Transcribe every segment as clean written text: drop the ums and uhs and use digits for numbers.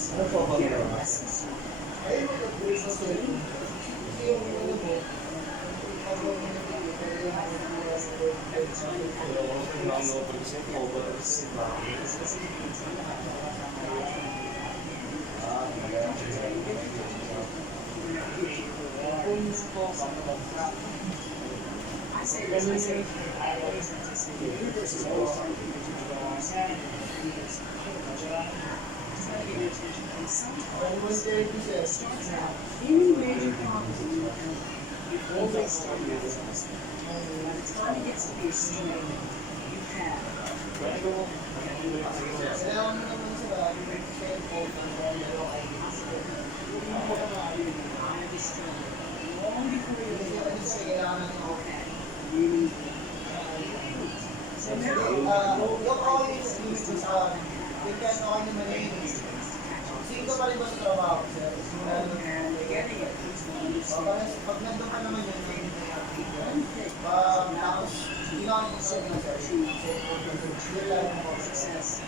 get the essence. What I found is every time you have a I say this, I always anticipate the universe is always trying to get your attention. It's not getting your attention. And sometimes it starts out any major problem you have, you always start with this. By the time it gets to be a strength, you have rebel, long before you realize okay, really. So now, yung always sa weekend ako naman yun. Sino pa rin ba sa trabaho, sir? and getting it, Pag nandun ka naman yun, tapos ginagawa ko sa mga sir. Yun lang ako. success.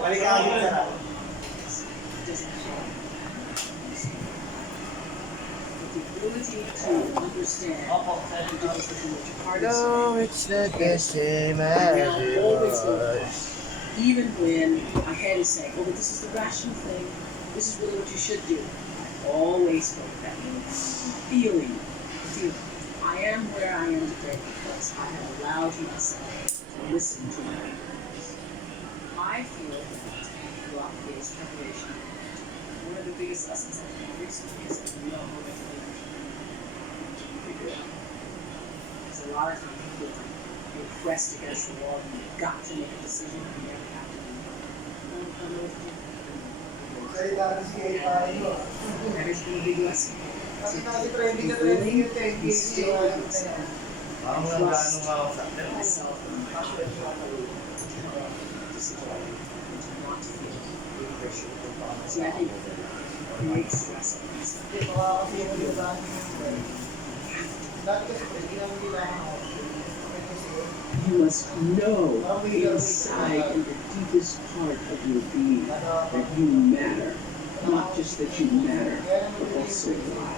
Paligado ka. The ability to understand the difference between what your heart is No, saying. it's the kissing Now, always look, even when my head is saying, oh, but this is the rational thing, this is really what you should do. I always go with that feeling. I am where I am today because I have allowed myself to listen to my ears. I feel that throughout the day's preparation, one of the biggest lessons I've learned recently is that we don't know what figure it out. Because a lot of times you feel like you're pressed against the wall and you've got to make a decision and you never have to do it. That has been a big lesson. Kasi nasi-trending ka Willing, yun, thank be you. still with myself. Parang wala ganong ako sa atin. Myself and disappointed and to not feel the pressure. See, I think it makes stress on myself. Ito ka kasi yung liban. Dati kasi hindi naman kailangan ako. You must know inside in the deepest part of your being that you matter. Not just that you matter, but also why.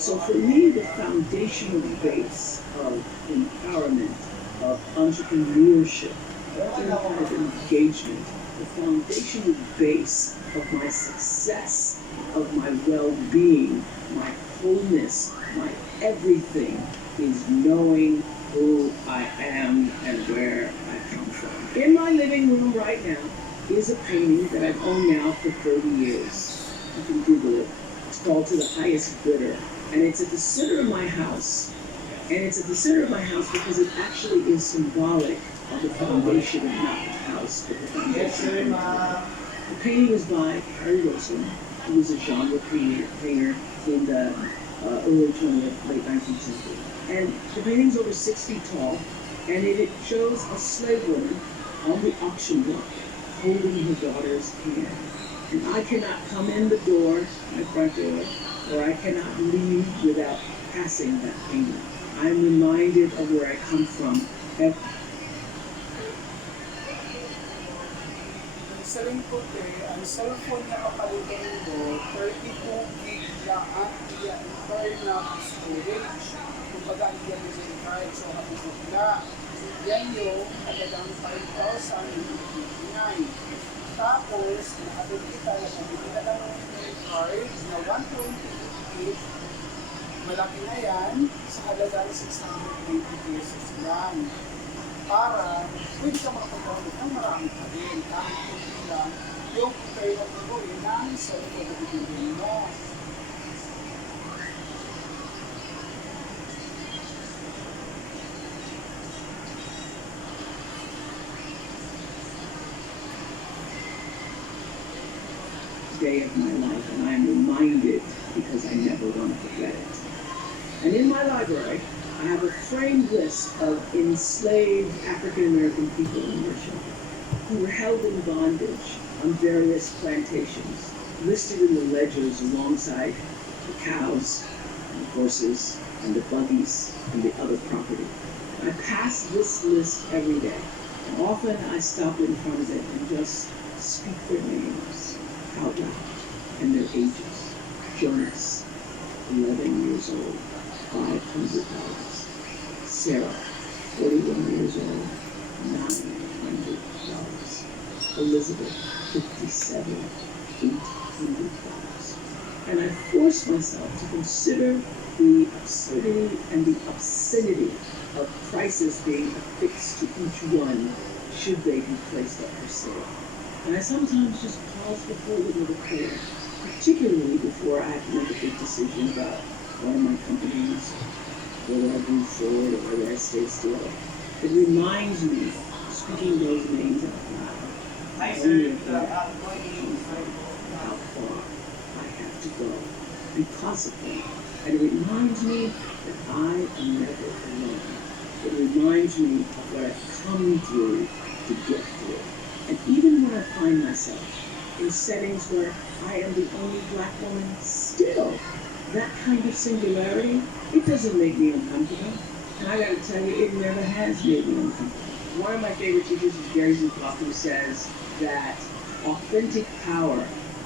So for me, the foundational base of empowerment, of entrepreneurship, of any kind of engagement, the foundational base of my success, of my well-being, my wholeness, my everything is knowing who I am and where I come from. In my living room right now is a painting that I've owned now for 30 years. You can Google it. It's called To the Highest Bidder. And it's at the center of my house. And it's at the center of my house because it actually is symbolic of the foundation of not the house, but the foundation. The painting is by Harry Wilson, who was a genre painter in the early 20th, late 19th century. And the painting's over 6 feet tall, and it shows a slave woman on the auction block holding her daughter's hand. And I cannot come in the door, my front door, or I cannot leave without passing that painting. I'm reminded of where I come from. Sa lingkod ang cellphone na kapalitan mo, 32 gig lang ang internal storage. Kumbaga, yan yung card, so kapitog na. Yan yung halagang 5,059. Tapos, nakatog kita na nabili na lang yung card na 128 gig. Malaki na yan sa halagang 620 pesos lang. Para pwede ka makapagpapagod ng marami pa rin. Kahit hindi lang yung internal memory ng cellphone na bibili mo. Day of my life, and I am reminded because I never want to forget it. And in my library, I have a framed list of enslaved African American people in Russia who were held in bondage on various plantations, listed in the ledgers alongside the cows and the horses and the buggies and the other property. I pass this list every day, Often I stop in front of it and just speak their names out loud and their ages. Jonas, 11 years old, $500. Sarah, 41 years old, $900. Elizabeth, 57, $800. And I force myself to consider the absurdity and the obscenity of prices being affixed to each one should they be placed up for sale. And I sometimes just pause before the little prayer, particularly before I have to make a big decision about one of my companies, whether I move forward or whether I stay still. It reminds me, speaking those names out loud, only of how far I have to go because of them. And it reminds me that I am never alone. It reminds me of what I've come through to get through. And even when I find myself in settings where I am the only Black woman, still, that kind of singularity, it doesn't make me uncomfortable. And I gotta tell you, it never has made me uncomfortable. One of my favorite teachers is Gary Zukav, who says that authentic power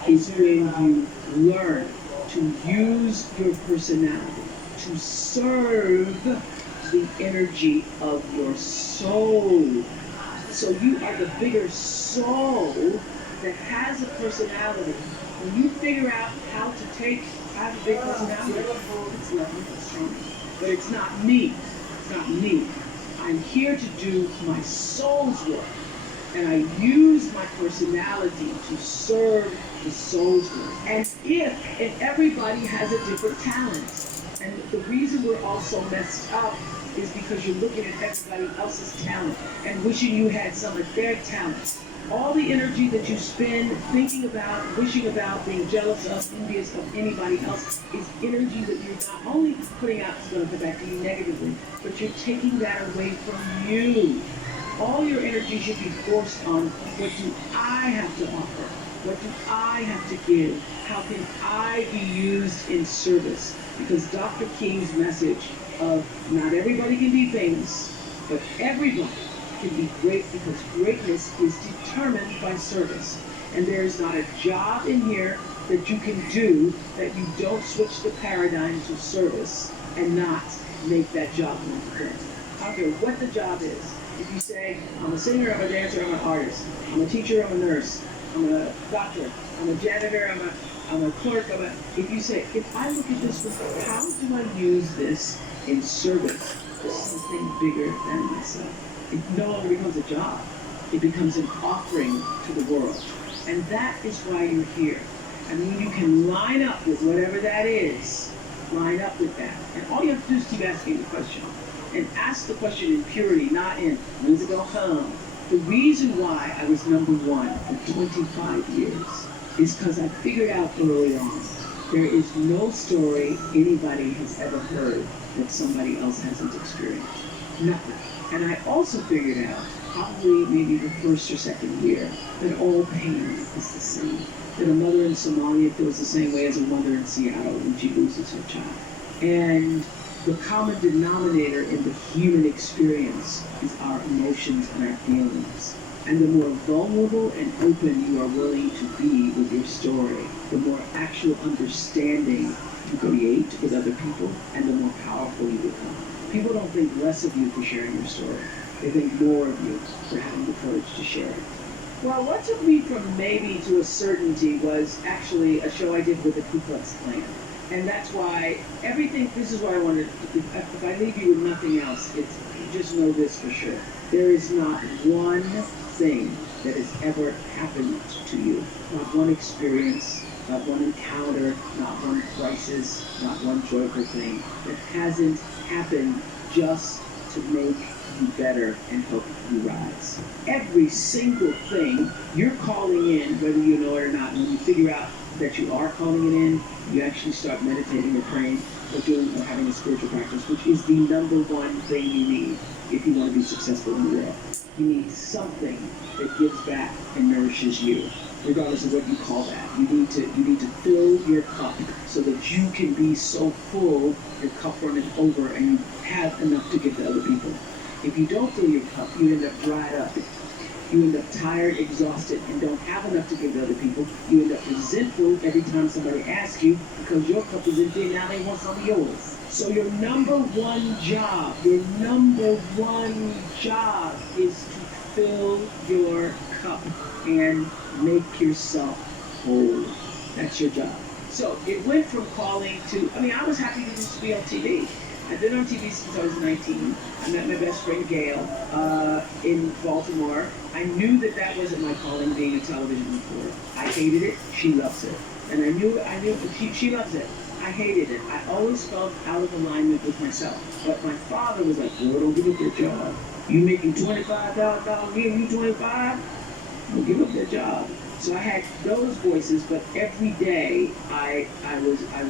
is when you learn to use your personality to serve the energy of your soul. So you are the bigger soul that has a personality. When you figure out how to have a big personality, it's lovely, it's strong. But it's not me. It's not me. I'm here to do my soul's work. And I use my personality to serve the soul's work. And everybody has a different talent. And the reason we're all so messed up is because you're looking at everybody else's talent and wishing you had some of their talent. All the energy that you spend thinking about, wishing about, being jealous of, envious of anybody else is energy that you're not only putting out is going to come back to you negatively, but you're taking that away from you. All your energy should be forced on what do I have to offer? What do I have to give? How can I be used in service? Because Dr. King's message of not everybody can be famous, but everybody can be great because greatness is determined by service. And there is not a job in here that you can do that you don't switch the paradigm to service and not make that job more important. I don't care what the job is. If you say, I'm a singer, I'm a dancer, I'm an artist, I'm a teacher, I'm a nurse, I'm a doctor, I'm a janitor, I'm a clerk, if you say, if I look at this, how do I use this in service for something bigger than myself? It no longer becomes a job. It becomes an offering to the world. And that is why you're here. And when you can line up with whatever that is, line up with that. And all you have to do is keep asking the question. And ask the question in purity, not in, when's it gonna come? The reason why I was number one for 25 years is because I figured out early on, there is no story anybody has ever heard that somebody else hasn't experienced. Nothing. And I also figured out, probably maybe the first or second year, that all pain is the same. That a mother in Somalia feels the same way as a mother in Seattle when she loses her child. And the common denominator in the human experience is our emotions and our feelings. And the more vulnerable and open you are willing to be with your story, the more actual understanding you create with other people, and the more powerful you become. People don't think less of you for sharing your story. They think more of you for having the courage to share it. Well, what took me from maybe to a certainty was actually a show I did with the Ku Klux Klan. And that's why everything, this is why I wanted, if I leave you with nothing else, it's, just know this for sure. There is not one thing that has ever happened to you. Not one experience, not one encounter, not one crisis, not one joyful thing that hasn't happened just to make you better and help you rise. Every single thing you're calling in, whether you know it or not, when you figure out that you are calling it in, you actually start meditating or praying or doing or having a spiritual practice, which is the number one thing you need if you want to be successful in the world. You need something that gives back and nourishes you, regardless of what you call that. You need to fill your cup so that you can be so full your cup runneth over and you have enough to give to other people. If you don't fill your cup, you end up dried up. You end up tired, exhausted, and don't have enough to give to other people. You end up resentful every time somebody asks you because your cup is empty and now they want some of yours. So your number one job is to fill your cup and make yourself whole. That's your job. So it went from calling to, I was happy to just be on TV. I've been on TV since I was 19. I met my best friend Gail in Baltimore. I knew that wasn't my calling, being a television reporter. I hated it. She loves it. And I knew she loves it. I hated it. I always felt out of alignment with myself. But my father was like, "Boy, don't give up that job. You making $25,000 a year, you 25? Don't give up that job." So I had those voices, but every day I was I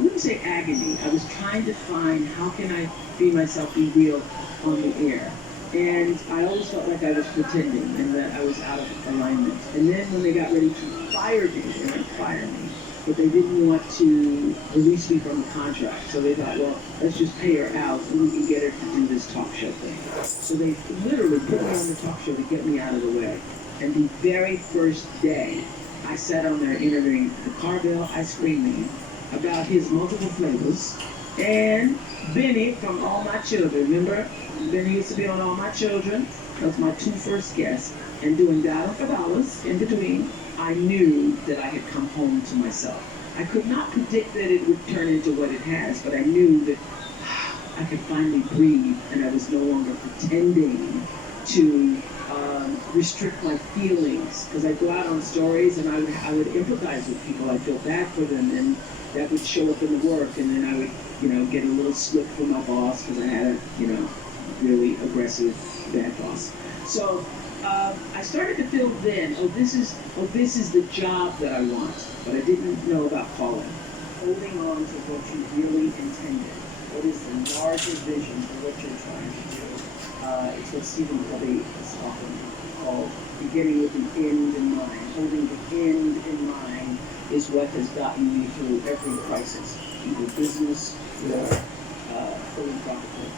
wouldn't say agony. I was trying to find how can I be myself, be real on the air. And I always felt like I was pretending and that I was out of alignment. And then when they got ready to fire me, they didn't fire me, but they didn't want to release me from the contract. So they thought, well, let's just pay her out and we can get her to do this talk show thing. So they literally put me on the talk show to get me out of the way. And the very first day, I sat on there interviewing the Carvel ice cream man about his multiple flavors, and Benny from All My Children. Remember, Benny used to be on All My Children. That was my two first guests. And doing Dollar for Dollars in between, I knew that I had come home to myself. I could not predict that it would turn into what it has, but I knew that I could finally breathe, and I was no longer pretending to restrict my feelings, because I go out on stories and I would empathize with people. I'd feel bad for them, and that would show up in the work, and then I would, get a little slip from my boss because I had a, really aggressive bad boss. So I started to feel then, this is the job that I want, but I didn't know about calling. Holding on to what you really intended. What is the larger vision for what you're trying to do? It's what Stephen Covey is often called beginning with the end in mind. Holding the end in mind is what has gotten me through every crisis, either business or philanthropically.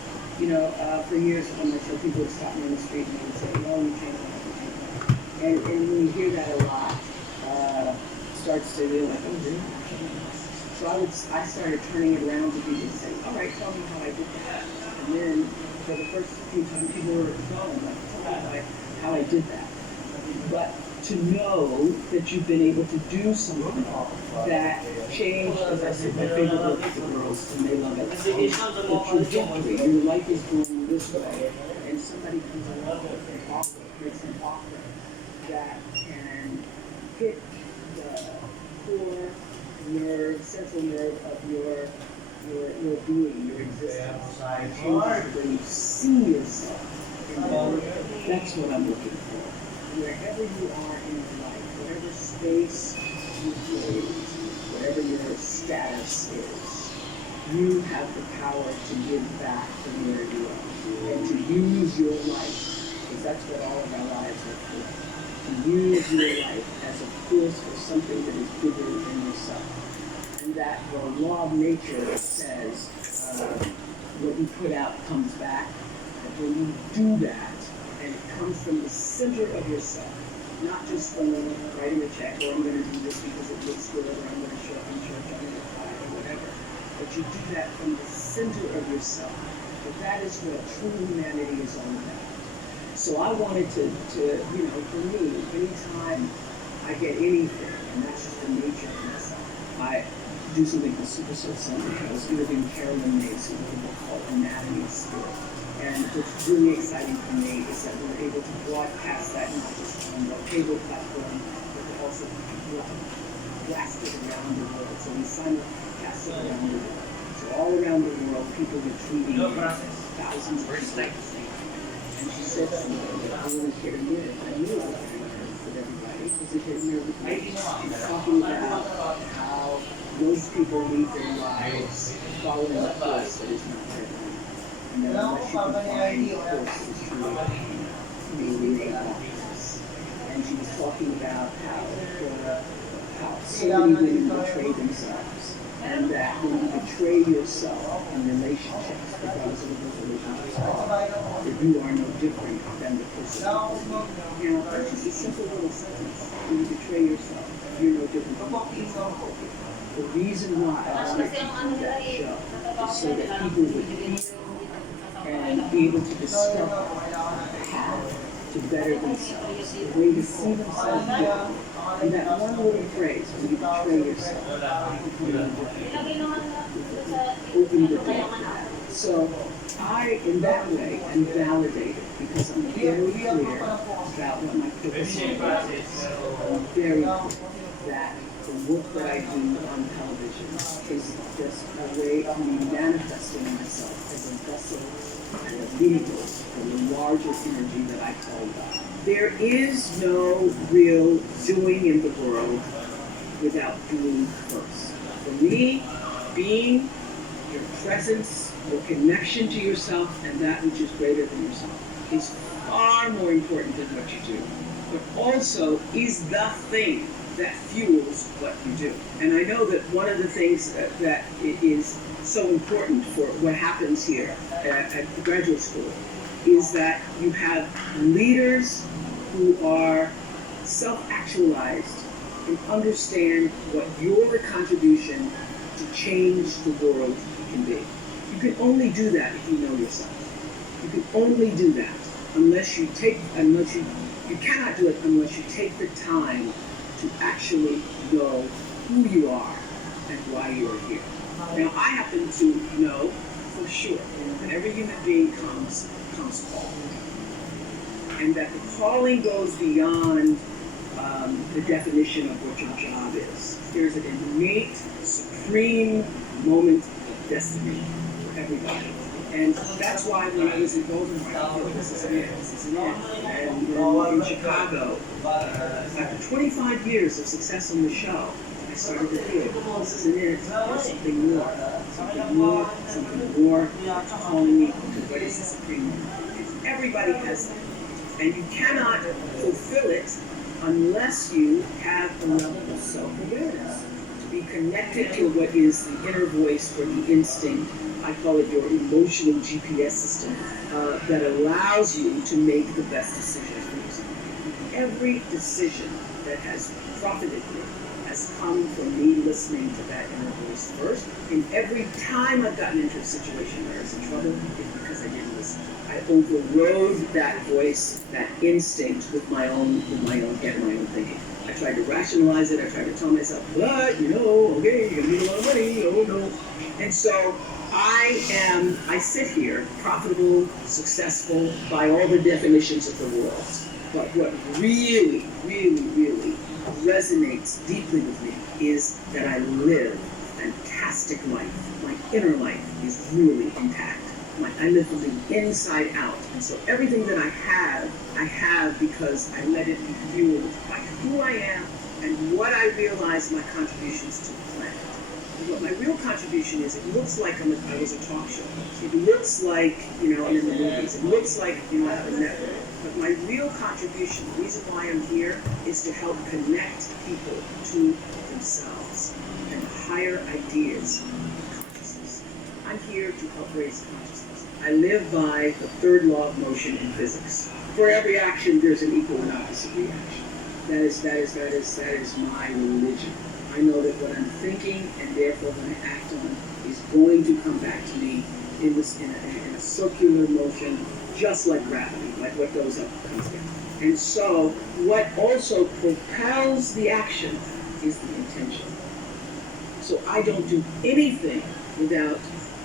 For years on my show, people would stop me on the street and they would say, "Oh, you changed my life, you changed my life." And when you hear that a lot, it starts to be like, "Oh, really?" So I started turning it around to people and saying, "All right, tell me how I did that." And then for the first few times, people were calling, like, "Tell me how I did that." But to know that you've been able to do something that changed, as I said, my favorite book is The Girls, and they love it. The trajectory, your life is going this way, and somebody comes along and makes an offer that can hit the core nerve, central nerve of your being, your existence, and changes the way you see yourself in the world. That's what I'm looking for. Wherever you are in your life, whatever space you hold, whatever your status is, you have the power to give back from where you are and to use your life, because that's what all of our lives are for. To use your life as a force for something that is bigger than yourself. And that the law of nature says what you put out comes back. And when you do that, and it comes from the center of yourself, not just from writing a check, or I'm going to do this because it looks good, or I'm going to show up in church, I'm going to tithe, or whatever. But you do that from the center of yourself. But that is what true humanity is all about. So I wanted to for me, anytime I get anything, and that's just the nature of myself, I do something called Super Soul Sunday. I was interviewing Carolyn Mays, who wrote a book called Anatomy of Spirit. And what's really exciting for me is that we're able to broadcast that not just on the cable platform, but to also blast it around the world. So we simulcast it around the world. So all around the world, people are tweeting thousands of people. And she said something that I really cared near. I knew I was going to hear with everybody because it hit near because she's talking about how most people leave their lives following a course that is not their own. And then unless you can find the course that is truly maybe a office. And she was talking about how so many women betray themselves and that when you betray yourself in relationships, regardless of what those relationships are, that you are no different than the person. Now, that's just a simple little sentence. When you betray yourself, you're no different than the person. The reason why I wanted to do that show is so that people would feel and be able to discover a path to better themselves, a way to see themselves differently. And that one little phrase, when you betray yourself, you become different. Open the door for that. So I, in that way, am validated because I'm very clear about what my purpose is. I'm very clear that the work that I do on television is just a way of me manifesting myself as a vessel and a vehicle for the larger energy that I call God. There is no real doing in the world without doing first. For me, being, your presence, your connection to yourself, and that which is greater than yourself is far more important than what you do, but also is the thing that fuels what you do. And I know that one of the things that is so important for what happens here at the graduate school is that you have leaders who are self-actualized and understand what your contribution to change the world can be. You can only do that if you know yourself. You can only do that you cannot do it unless you take the time to actually know who you are and why you are here. Now, I happen to know for sure that every human being comes called, and that the calling goes beyond the definition of what your job is. There's an innate, supreme moment of destiny for everybody. And that's why when I was in Baltimore, I thought, this is it. And then in Chicago, after 25 years of success on the show, I started to feel, this isn't it, there's something more. Something more that's calling me to what is the supreme moment. And everybody has that. And you cannot fulfill it unless you have a level of self-awareness. To be connected to what is the inner voice or the instinct, I call it your emotional GPS system, that allows you to make the best decisions for yourself. Every decision that has profited me has come from me listening to that inner voice first. And every time I've gotten into a situation where I was in trouble, it's because I didn't listen. I overrode that voice, that instinct with my own head, my own thinking. I tried to rationalize it. I tried to tell myself, but okay, you're gonna need a lot of money. Oh no. And so I sit here, profitable, successful by all the definitions of the world. But what really, really, really resonates deeply with me is that I live a fantastic life. My inner life is really intact. I live from the inside out. And so everything that I have because I let it be fueled by who I am and what I realize my contributions to the planet. And what my real contribution is, it looks like I was a talk show. It looks like, I'm in the movies. It looks like, I have a network. But my real contribution, the reason why I'm here, is to help connect people to themselves and higher ideas of consciousness. I'm here to help raise consciousness. I live by the third law of motion in physics. For every action, there's an equal and opposite reaction. That is my religion. I know that what I'm thinking and therefore what I act on is going to come back to me in a circular motion, just like gravity, like what goes up comes down. And so what also propels the action is the intention. So I don't do anything without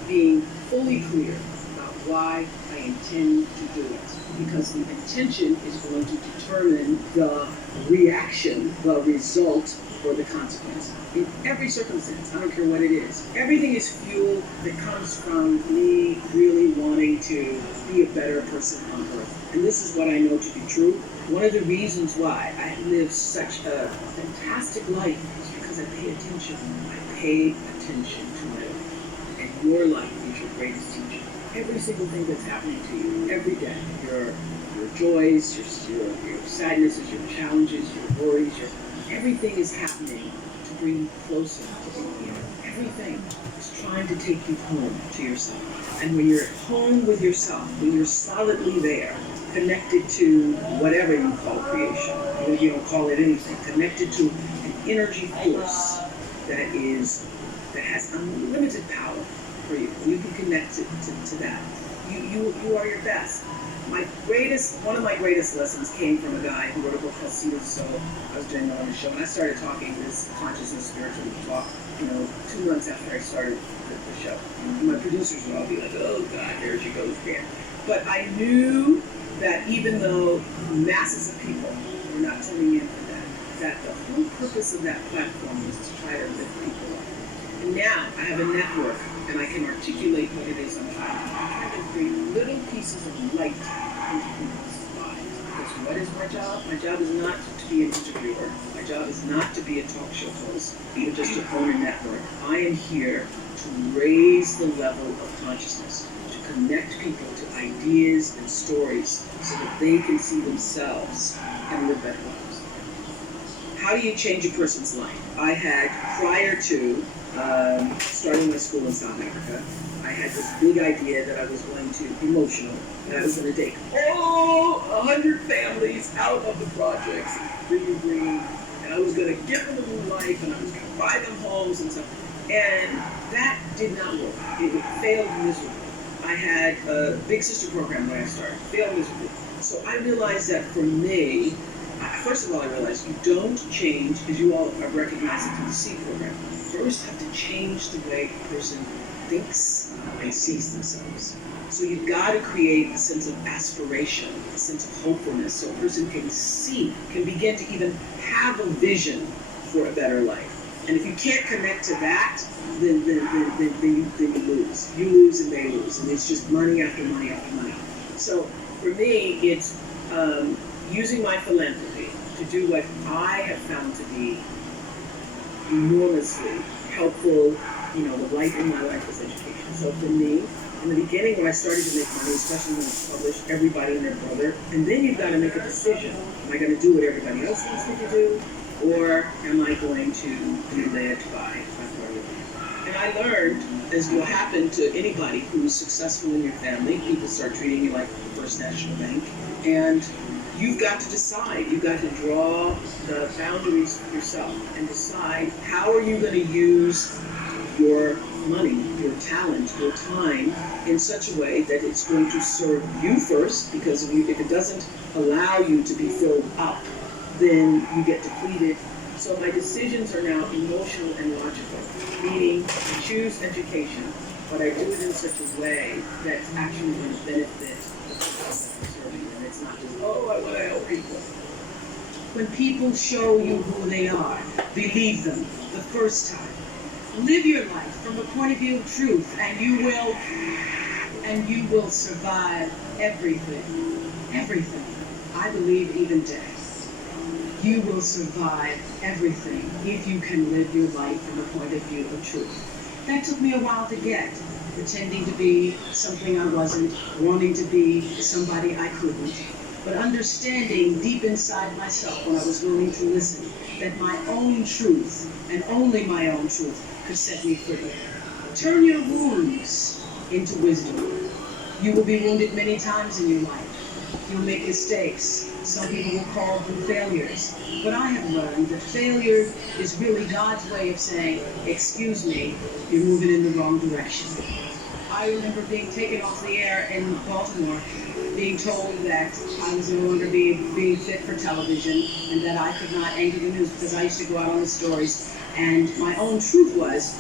being fully clear about why I intend to do it. Because the intention is going to determine the reaction, the result, or the consequence. In every circumstance, I don't care what it is. Everything is fuel that comes from me really wanting to be a better person on earth. And this is what I know to be true. One of the reasons why I live such a fantastic life is because I pay attention. I pay attention to my life. And your life is your greatest teacher. Every single thing that's happening to you every day, your joys, your sadnesses, your challenges, your worries, everything is happening to bring you closer to being here. everything is trying to take you home to yourself. And when you're at home with yourself, when you're solidly there, connected to whatever you call creation, even if you don't call it anything, connected to an energy force that has unlimited power for you. You can connect to that. You are your best. One of my greatest lessons came from a guy who wrote a book called Seed of the Soul. I was doing that on the show, and I started talking this consciousness, spiritual talk, 2 months after I started the show. And my producers would all be like, oh God, there she goes again. But I knew that even though masses of people were not tuning in for that the whole purpose of that platform was to try to lift people up. And now I have a network, and I can articulate what it is I'm trying to do. I'm trying to create little pieces of light into people's lives. Because what is my job? My job is not to be an interviewer. My job is not to be a talk show host, even just to own a network. I am here to raise the level of consciousness, to connect people to ideas and stories so that they can see themselves and live better lives. How do you change a person's life? I had, prior to starting my school in South Africa, I had this big idea that I was going to, emotional, that I was going to take 100 families out of the projects, bring, and I was going to give them a new life, and I was going to buy them homes and stuff. And that did not work. It failed miserably. I had a big sister program when I started, failed miserably. So I realized that for me, first of all, I realized you don't change, as you all are recognizing through the SEED program, first have to change the way a person thinks and sees themselves. So you've got to create a sense of aspiration, a sense of hopefulness, so a person can begin to even have a vision for a better life. And if you can't connect to that, then you lose. You lose and they lose. And it's just money after money after money. So for me, it's using my philanthropy to do what I have found to be enormously helpful. The light in my life is education. So for me, in the beginning when I started to make money, especially when it's published, everybody and their brother, and then you've got to make a decision. Am I going to do what everybody else wants me to do? Or am I going to be led by authority? And I learned, as will happen to anybody who's successful in your family, people start treating you like the First National Bank. And you've got to decide. You've got to draw the boundaries for yourself and decide how are you going to use your money, your talent, your time in such a way that it's going to serve you first, because if it doesn't allow you to be filled up, then you get depleted. So my decisions are now emotional and logical, meaning I choose education, but I do it in such a way that's actually going to benefit the person that I'm serving, and it's not just, I want to help people. When people show you who they are, believe them the first time. Live your life from a point of view of truth, and you will survive everything. Everything. I believe even death. You will survive everything if you can live your life from a point of view of truth. That took me a while to get, pretending to be something I wasn't, wanting to be somebody I couldn't, but understanding deep inside myself when I was willing to listen that my own truth, and only my own truth, could set me free. Turn your wounds into wisdom. You will be wounded many times in your life. You'll make mistakes. Some people will call them failures. But I have learned that failure is really God's way of saying, excuse me, you're moving in the wrong direction. I remember being taken off the air in Baltimore, being told that I was no longer being fit for television and that I could not anchor the news because I used to go out on the stories. And my own truth was,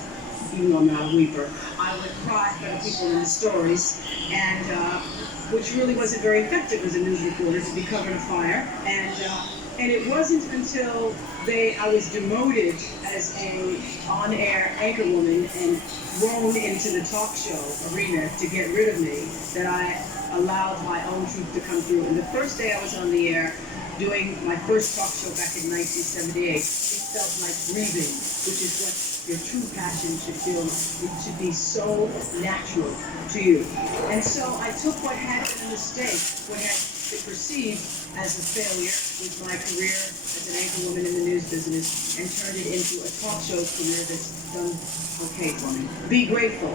even though I'm not a weeper, I would cry for the people in the stories, and which really wasn't very effective as a news reporter to be covering a fire. And it wasn't until I was demoted as a on-air anchor woman and thrown into the talk show arena to get rid of me that I allowed my own truth to come through. And the first day I was on the air doing my first talk show back in 1978, it felt like breathing, which is what your true passion should feel. It should be so natural to you. And so I took what had been a mistake, what had it perceived as a failure with my career as an anchor woman in the news business and turned it into a talk show career that's done okay for me. Be grateful.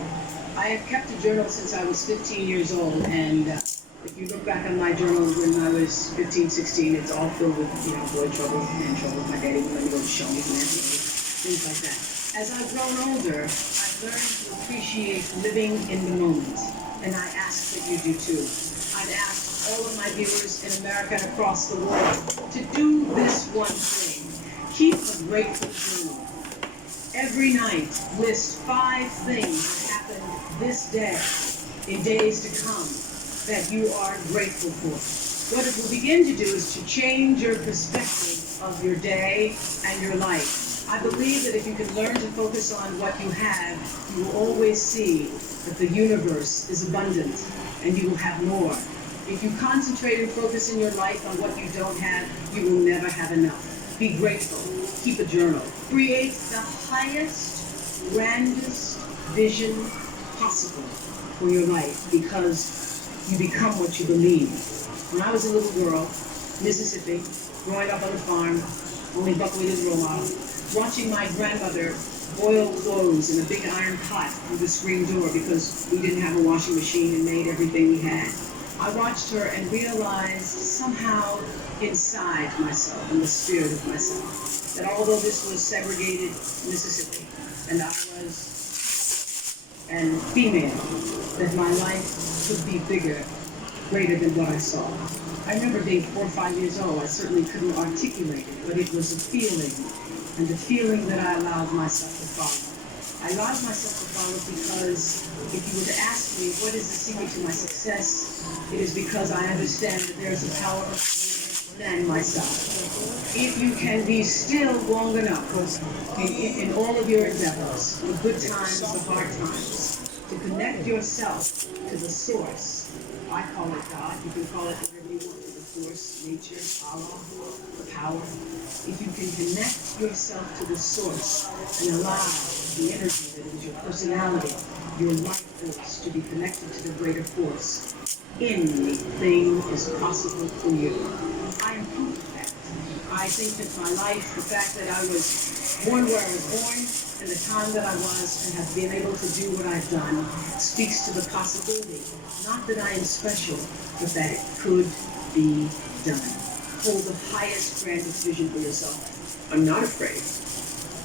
I have kept a journal since I was 15 years old, and if you look back on my journal when I was 15, 16, it's all filled with, boy trouble, man trouble, my daddy wouldn't let me go to show me, things like that. As I've grown older, I've learned to appreciate living in the moment, and I ask that you do too. I'd ask all of my viewers in America and across the world to do this one thing. Keep a grateful journal. Every night, list 5 things that happened this day, in days to come, that you are grateful for. What it will begin to do is to change your perspective of your day and your life. I believe that if you can learn to focus on what you have, you will always see that the universe is abundant and you will have more. If you concentrate and focus in your life on what you don't have, you will never have enough. Be grateful. Keep a journal. Create the highest, grandest vision possible for your life, because you become what you believe. When I was a little girl, Mississippi, growing up on the farm, only buckwheat as a role model, watching my grandmother boil clothes in a big iron pot through the screen door because we didn't have a washing machine and made everything we had. I watched her and realized somehow inside myself, in the spirit of myself, that although this was segregated Mississippi and I was and female, that my life could be bigger, greater than what I saw. I remember being 4 or 5 years old. I certainly couldn't articulate it, but it was a feeling, and a feeling that I allowed myself to follow. I allowed myself to follow because if you were to ask me what is the secret to my success, it is because I understand that there is a power than myself. If you can be still long enough in all of your endeavors, the good times, the hard times, to connect yourself to the source. I call it God. You can call it whatever you want, to the force, nature, Allah, the power. If you can connect yourself to the source and allow the energy that is your personality, your life force, to be connected to the greater force, anything is possible for you. I am proof of that. I think that my life, the fact that I was born where I was born, and the time that I was, and have been able to do what I've done, speaks to the possibility. Not that I am special, but that it could be done. Hold the highest, grandest vision for yourself. I'm not afraid,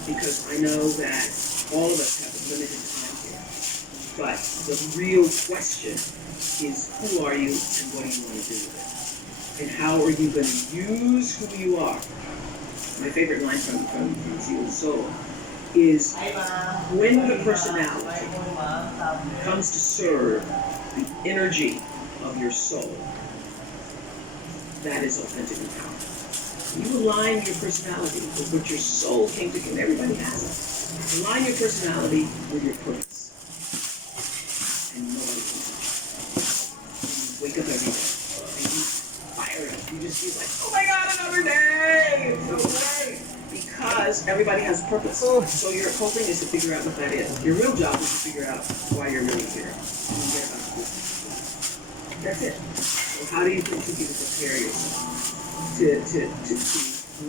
because I know that all of us have a limited time here. But the real question is, who are you and what do you want to do with it? And how are you going to use who you are? My favorite line from Seal the Soul is, when the personality comes to serve the energy of your soul, that is authentic and powerful. You align your personality with what your soul came to do, and everybody has it. Align your personality with your purpose, and nobody can touch it. You wake up every day, and you fire up. You just feel like, oh my God, another day! It's so great! Because everybody has a purpose. So your whole thing is to figure out what that is. Your real job is to figure out why you're really here. And get about it. That's it. So how do you continue to prepare yourself to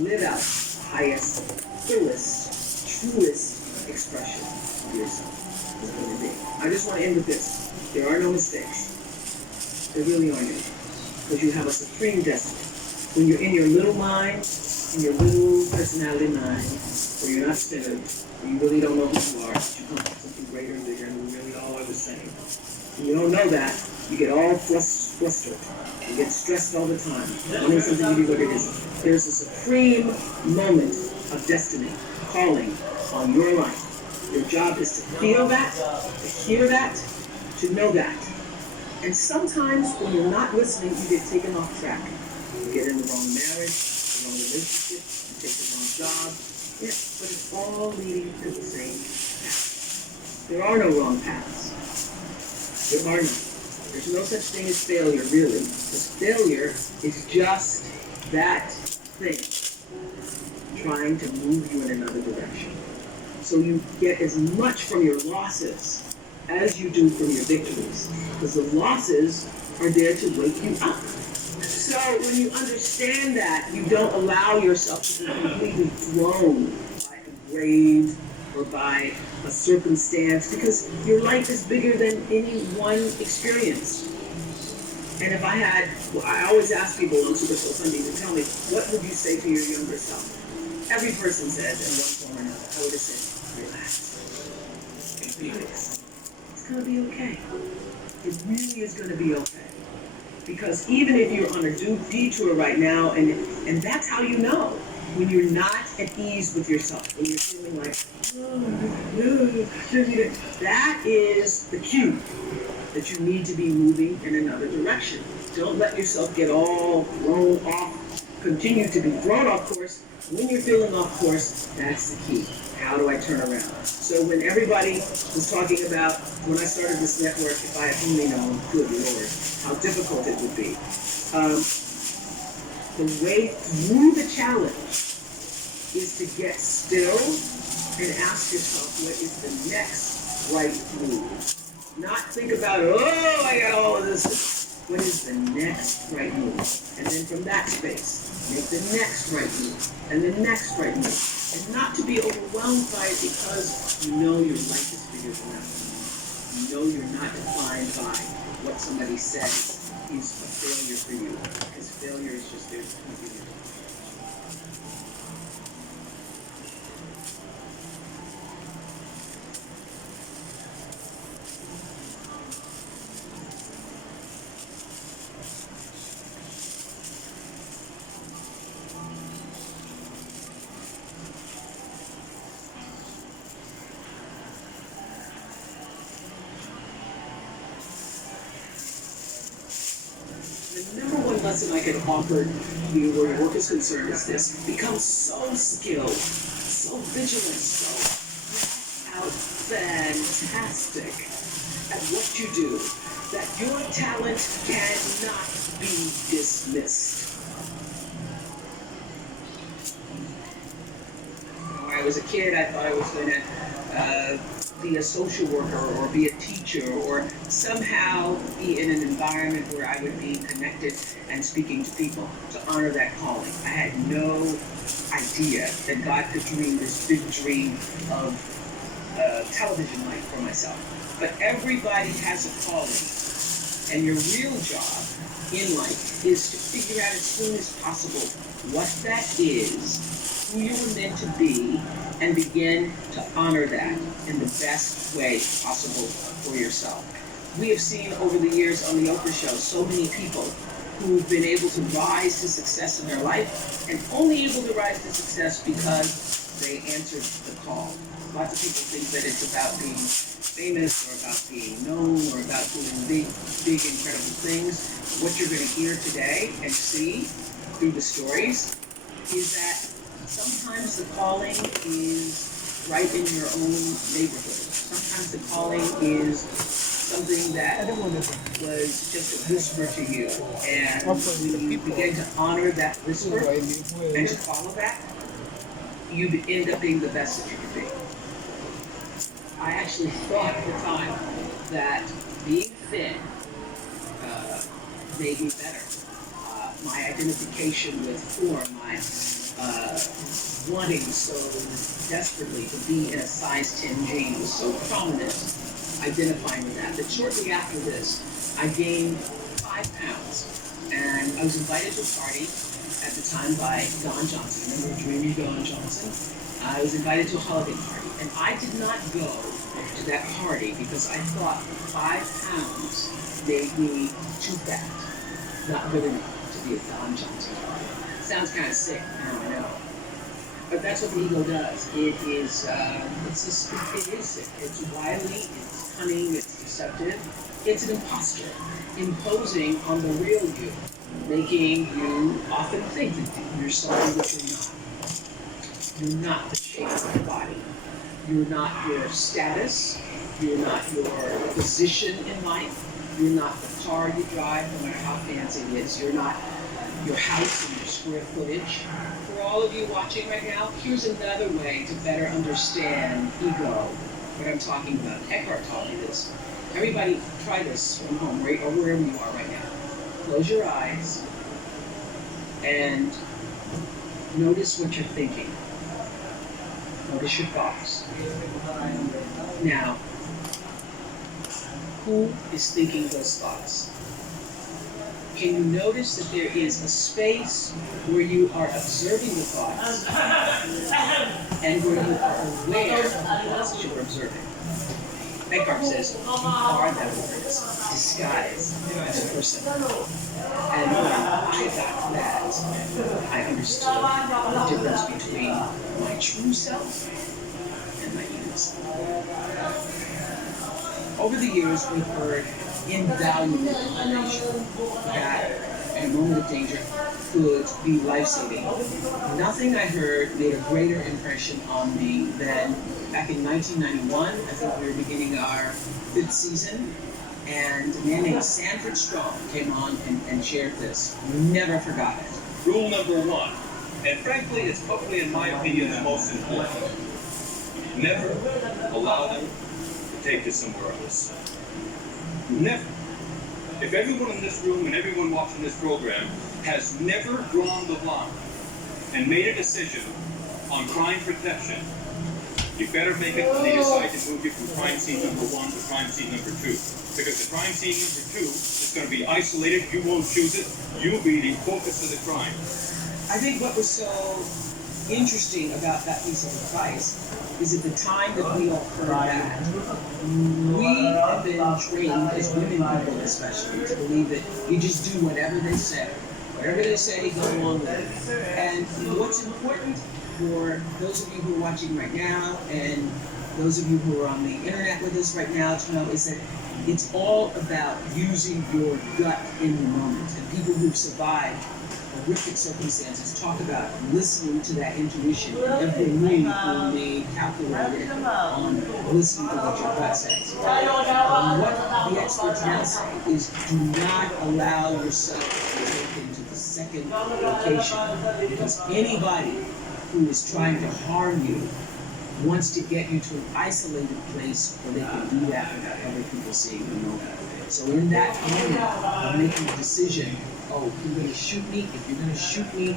live out the highest, fullest, truest expression of yourself? I just want to end with this. There are no mistakes. There really are none. Because you have a supreme destiny. When you're in your little mind, in your little personality mind, where you're not centered, where you really don't know who you are, but you come from something greater and bigger, and we really all are the same. When you don't know that, you get all flustered. You get stressed all the time, wanting something to be what it isn't. There's a supreme moment of destiny calling on your life. Your job is to feel that, to hear that, to know that. And sometimes when you're not listening, you get taken off track. You get in the wrong marriage, the wrong relationship, you take the wrong job. Yeah, but it's all leading to the same path. There are no wrong paths. There are none. There's no such thing as failure, really. Because failure is just that thing trying to move you in another direction. So you get as much from your losses as you do from your victories. Because the losses are there to wake you up, to So when you understand that, you don't allow yourself to be completely thrown by a grade or by a circumstance, because your life is bigger than any one experience. And if I always ask people on Super Soul Sunday to tell me, what would you say to your younger self? Every person says in one form or another, I would have said, relax and relax. It's going to be okay. It really is going to be okay. Because even if you're on a detour right now, and that's how you know, when you're not at ease with yourself, when you're feeling like, that is the cue that you need to be moving in another direction. Don't let yourself get all thrown off, continue to be thrown off course. When you're feeling off course, that's the key. How do I turn around? So when everybody was talking about, when I started this network, if I had only known, good Lord, how difficult it would be. The way through the challenge is to get still and ask yourself, what is the next right move? Not think about, oh, I got all of this. What is the next right move? And then from that space, make the next right move, and the next right move. And not to be overwhelmed by it, because you know your life is bigger than that. You know you're not defined by what somebody says is a failure for you, because failure is just there to keep you. The number one lesson I could offer you where your work is concerned is this: become so skilled, so vigilant, so out fantastic at what you do that your talent cannot be dismissed. When I was a kid, I thought I was going to be a social worker or be a teacher or somehow be in an environment where I would be connected and speaking to people to honor that calling. I had no idea that God could dream this big dream of television life for myself. But everybody has a calling, and your real job in life is to figure out as soon as possible what that is, who you were meant to be, and begin to honor that in the best way possible for yourself. We have seen over the years on the Oprah Show so many people who've been able to rise to success in their life, and only able to rise to success because they answered the call. Lots of people think that it's about being famous or about being known or about doing big, incredible things. What you're going to hear today and see through the stories is that sometimes the calling is right in your own neighborhood. Sometimes the calling is something that was just a whisper to you. And when you begin to honor that whisper and to follow that, you end up being the best that you can be. I actually thought at the time that being thin made me better. My identification with form, my wanting so desperately to be in a size 10 jean was so prominent, identifying with that. But shortly after this, I gained 5 pounds, and I was invited to a party at the time by Don Johnson. Remember Dreamy Don Johnson? I was invited to a holiday party, and I did not go to that party because I thought 5 pounds made me too fat, not good enough to be a Don Johnson party. Sounds kind of sick, I know. But that's what the ego does. It is sick. It's wily, it's cunning, it's deceptive. It's an imposter, imposing on the real you, making you often think that you're something that you're not. You're not the shape of your body. You're not your status. You're not your position in life. You're not the car you drive, no matter how fancy it is. You're not your house and your square footage. For all of you watching right now, here's another way to better understand ego, what I'm talking about. Eckhart taught me this. Everybody try this from home, right, or wherever you are right now. Close your eyes and notice what you're thinking. Notice your thoughts. Now, who is thinking those thoughts? Can you notice that there is a space where you are observing the thoughts and where you are aware of the thoughts that you're observing? Eckhart says, you are that awareness, disguised as a person. And when I got that, I understood the difference between my true self and my evil self. Over the years, we've heard invaluable information that in a moment of danger could be life-saving. Nothing I heard made a greater impression on me than back in 1991. I think we were beginning our 5th season, and a man named Sanford Strong came on and shared this. Never forgot it. Rule number 1, and frankly, it's probably, in my opinion, the most important. Never allow them to take you somewhere else. Never. If everyone in this room and everyone watching this program has never drawn the line and made a decision on crime protection, you better make it when they decide to move you from crime scene number 1 to crime scene number 2. Because the crime scene number 2 is going to be isolated, you won't choose it, you'll be the focus of the crime. I think what was so interesting about that piece of advice is at the time that we all heard that, we have been trained as women people especially to believe that you just do whatever they say. Whatever they say, go along with it. And what's important for those of you who are watching right now and those of you who are on the internet with us right now to know is that it's all about using your gut in the moment. And people who've survived horrific circumstances talk about listening to that intuition, and every move will be calculated on listening to what your gut says. What the experts now say is do not allow yourself to take into the second location, because anybody who is trying to harm you wants to get you to an isolated place where they can do that without other people seeing or knowing. So in that moment of making a decision, oh, you're going to shoot me? If you're going to shoot me,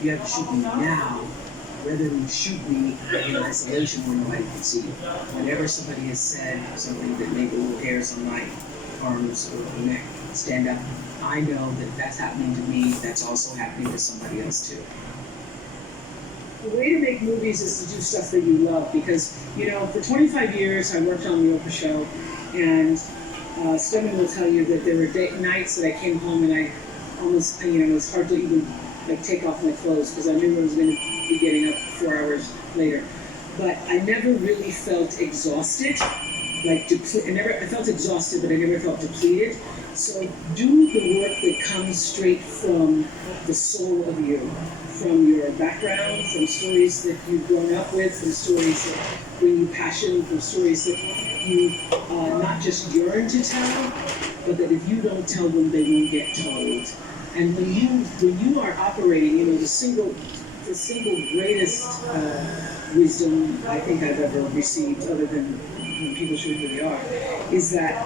you have to shoot me now, rather than shoot me in isolation where nobody can see you. Whenever somebody has said something that made the little hairs on my arms or neck stand up, I know that that's happening to me, that's also happening to somebody else too. The way to make movies is to do stuff that you love, because, you know, for 25 years I worked on the Oprah show, and Stedman will tell you that there were nights that I came home and I almost, you know, it was hard to even like take off my clothes because I knew I was going to be getting up 4 hours later. But I never really felt exhausted, like I felt exhausted, but I never felt depleted. So do the work that comes straight from the soul of you, from your background, from stories that you've grown up with, from stories that bring you passion, from stories that you not just yearn to tell, but that if you don't tell them, they won't get told. And when you are operating, you know, the single greatest wisdom I think I've ever received, other than when people show who they are, is that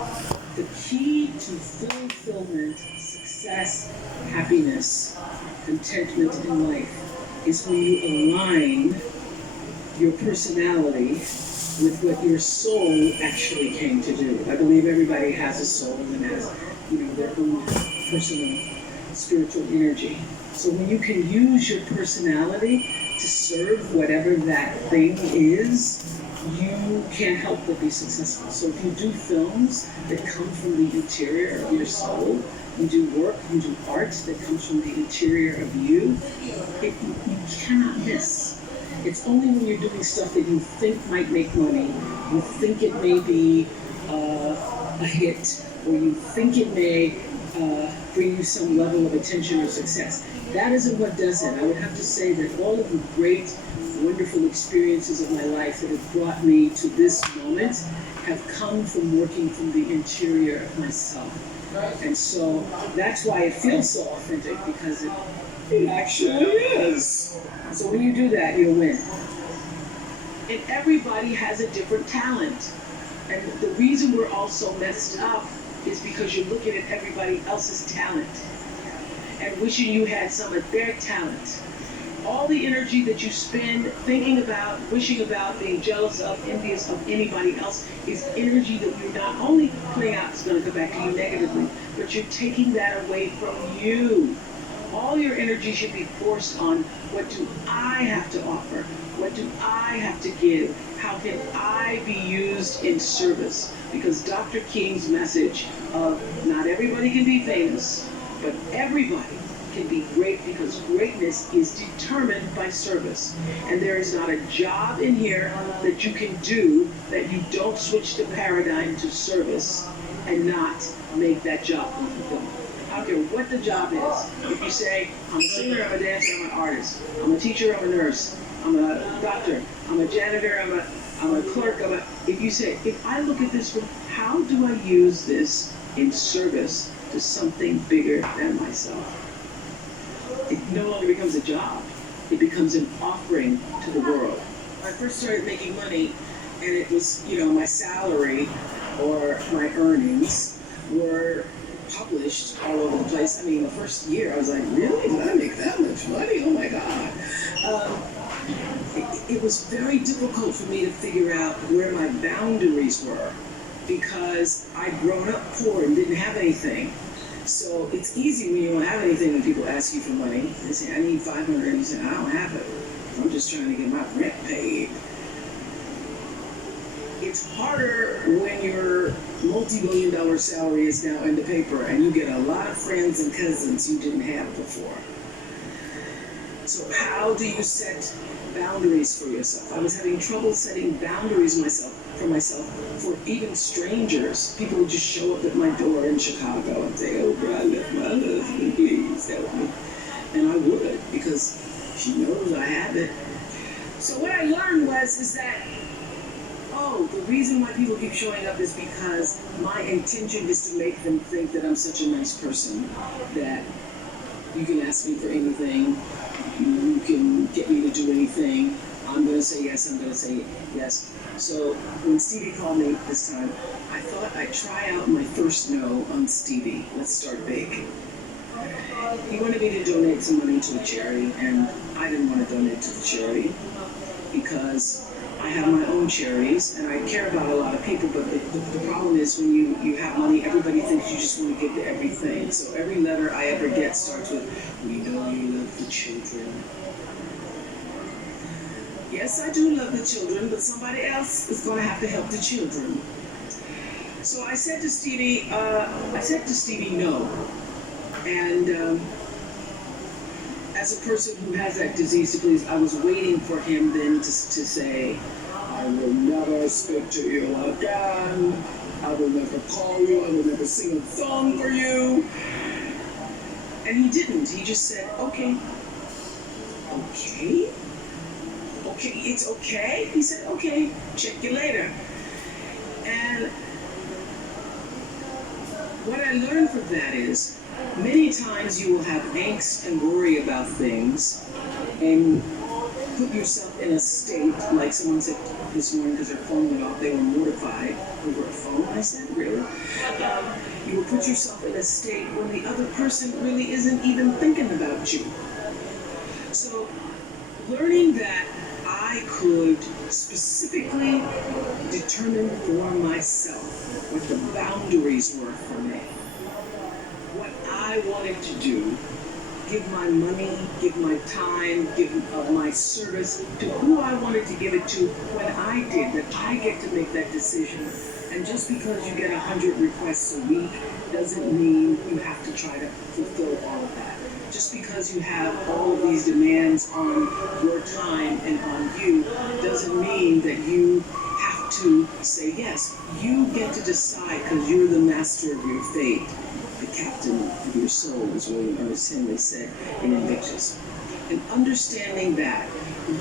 the key to fulfillment, success, happiness, contentment in life is when you align your personality with what your soul actually came to do. I believe everybody has a soul and has, you know, their own personal spiritual energy. So when you can use your personality to serve whatever that thing is, you can't help but be successful. So if you do films that come from the interior of your soul, you do work, you do art that comes from the interior of you, you cannot miss. It's only when you're doing stuff that you think might make money, you think it may be a hit, or you think it may bring you some level of attention or success. That isn't what does it. I would have to say that all of the great, wonderful experiences of my life that have brought me to this moment have come from working from the interior of myself. And so that's why it feels so authentic, because it actually is. So when you do that, you'll win. And everybody has a different talent. And the reason we're all so messed up is because you're looking at everybody else's talent. and wishing you had some of their talent. All the energy that you spend thinking about, wishing about, being jealous of, envious of anybody else is energy that you're not only putting out is going to come back to you negatively, but you're taking that away from you. All your energy should be forced on what do I have to offer? What do I have to give? How can I be used in service? Because Dr. King's message of not everybody can be famous, but everybody can be great because greatness is determined by service. And there is not a job in here that you can do that you don't switch the paradigm to service and not make that job fulfilled. I don't care what the job is. If you say, I'm a singer, I'm a dancer, I'm an artist, I'm a teacher, I'm a nurse, I'm a doctor, I'm a janitor, I'm a clerk, if you say, if I look at this from how do I use this in service to something bigger than myself? It no longer becomes a job. It becomes an offering to the world. I first started making money, and it was, my salary or my earnings were published all over the place. I mean, the first year I was like, really? Did I make that much money? Oh my God. It was very difficult for me to figure out where my boundaries were because I'd grown up poor and didn't have anything. So it's easy when you don't have anything when people ask you for money. They say, I need $500, and you say, I don't have it. I'm just trying to get my rent paid. It's harder when your multi-million-dollar salary is now in the paper and you get a lot of friends and cousins you didn't have before. So how do you set boundaries for yourself? I was having trouble setting boundaries for myself for even strangers. People would just show up at my door in Chicago and say, oh, I left my husband, please help me. And I would, because she knows I have it. So what I learned is that, the reason why people keep showing up is because my intention is to make them think that I'm such a nice person, that you can ask me for anything, you can get me to do anything, I'm going to say yes, I'm going to say yes. So when Stevie called me this time, I thought I'd try out my first no on Stevie. Let's start big. He wanted me to donate some money to a charity, and I didn't want to donate to the charity because I have my own charities, and I care about a lot of people, but the problem is when you have money, everybody thinks you just want to give to everything. So every letter I ever get starts with, we know you love the children. Yes, I do love the children, but somebody else is going to have to help the children. So I said to Stevie, no. And as a person who has that disease to please, I was waiting for him then to say, I will never speak to you again. I will never call you. I will never sing a song for you. And he didn't. He just said, okay. Okay? Okay, it's okay? He said, okay, check you later. And what I learned from that is, many times you will have angst and worry about things and put yourself in a state, like someone said this morning because their phone went off, they were mortified over a phone. I said, really? You will put yourself in a state when the other person really isn't even thinking about you. So learning that I could specifically determine for myself what the boundaries were for me. What I wanted to do, give my money, give my time, give my service to who I wanted to give it to when I did, that I get to make that decision. And just because you get 100 requests a week doesn't mean you have to try to fulfill all of that. Just because you have all of these demands on your time and on you doesn't mean that you have to say yes. You get to decide because you're the master of your fate. The captain of your soul, as William Ernest Henley said in Invictus. And understanding that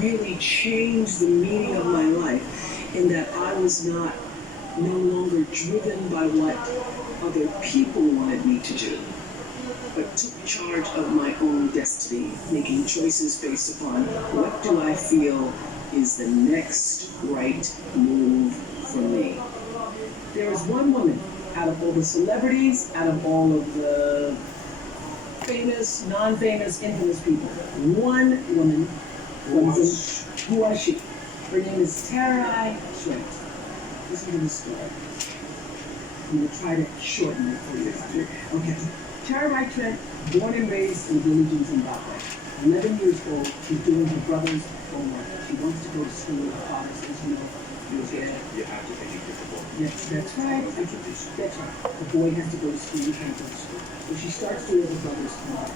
really changed the meaning of my life in that I was no longer driven by what other people wanted me to do, but took charge of my own destiny, making choices based upon what do I feel is the next right move for me. There is one woman out of all the celebrities, out of all of the famous, non-famous, infamous people. One woman who was she? Her name is Tarai Trent. Listen to the story. I'm going to try to shorten it for you. Okay. Tarai Trent, born and raised in a village in Zimbabwe. 11 years old, she's doing her brother's homework. She wants to go to school. Her father says, no, you're dead. You have to educate the boy. That's right. That's right. The boy has to go to school. He can't go to school. So she starts doing her brother's homework.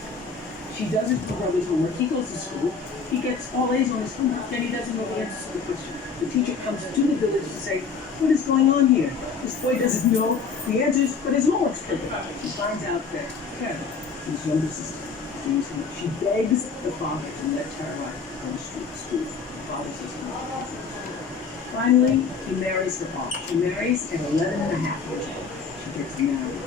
She does her brother's homework. He goes to school. He gets all A's on his homework. Then he doesn't know the answers to the question. The teacher comes to the village to say, what is going on here? This boy doesn't know the answers, but his homework's perfect. She finds out that Karen, his younger sister, is doing something. She begs the father to let her go to school. The father says no. Finally, he marries the father. She marries at 11 and a half years old. She gets married.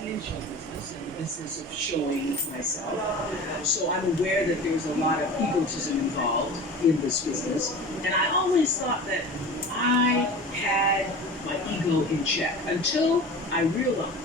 Financial business and the business of showing myself. So I'm aware that there's a lot of egotism involved in this business. And I always thought that I had my ego in check until I realized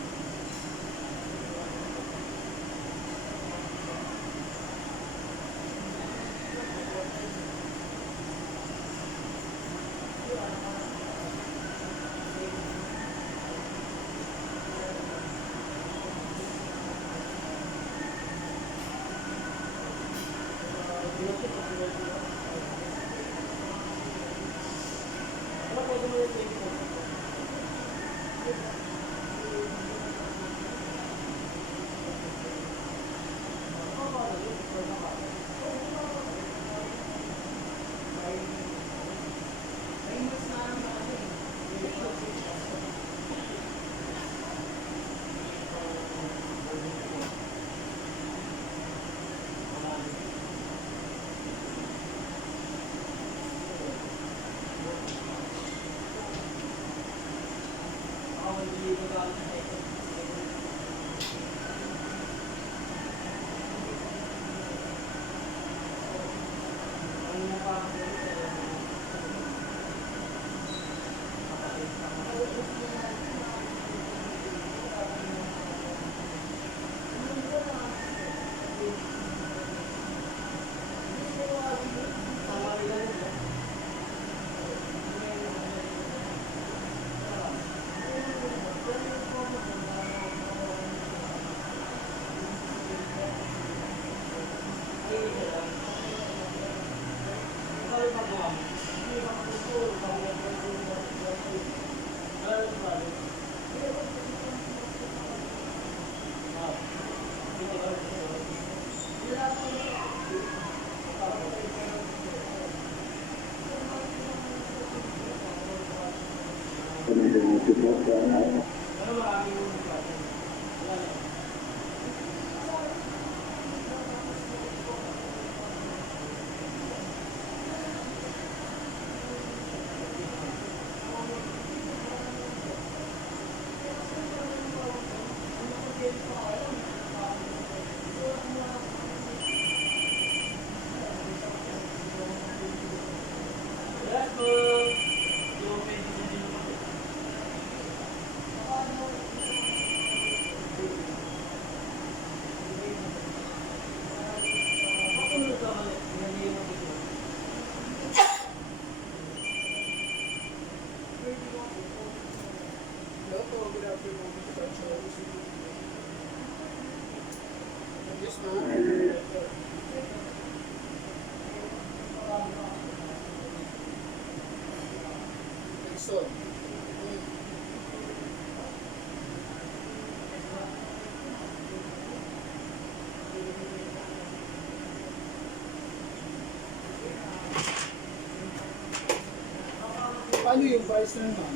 paano yung price na naman?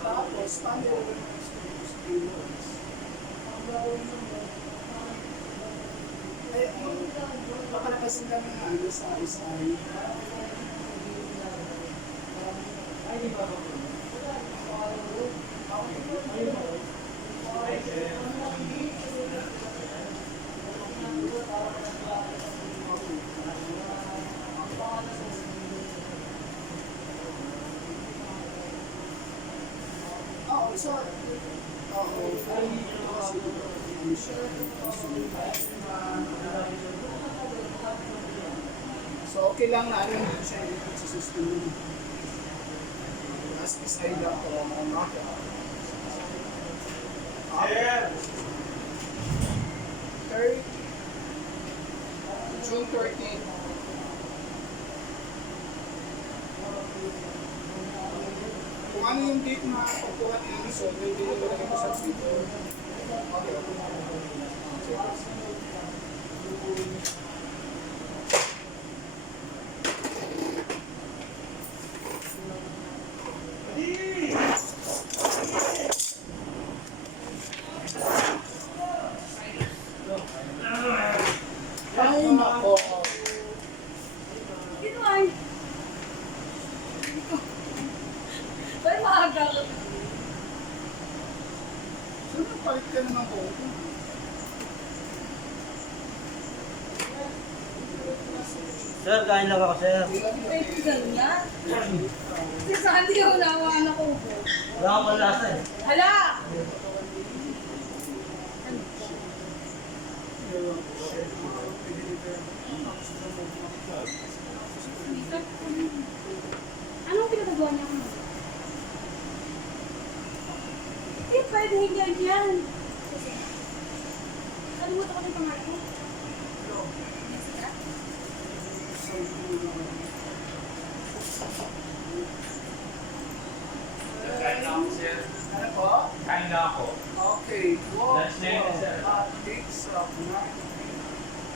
Tapos, paano yung streamers? Papalapasin kami na ano sa isay. Ay, di ba ba? So, okay lang na ano yung siya yung sa system. As is ay lang ko ang market. June 13. Kung ano yung date na pagkuha ni Edison, may binibigay ko sa video. Ay, nako. Dito ay. Ba't maaga ka? Saan nagpalit ka na ng photo? Sir, kain lang ako, sir. Kaibigan niya? Si Sandy ako nawakan ako. Wala ka pang lasa eh. Hala! Anong pinagagawa niya ako? Hindi pwede hindi yan. Kalimutan ko na yung pangalan mo. Jessica? Kain na ako, sir. Ano po? Kain na ako. Okay, go. That's it, sir. Dates of 9.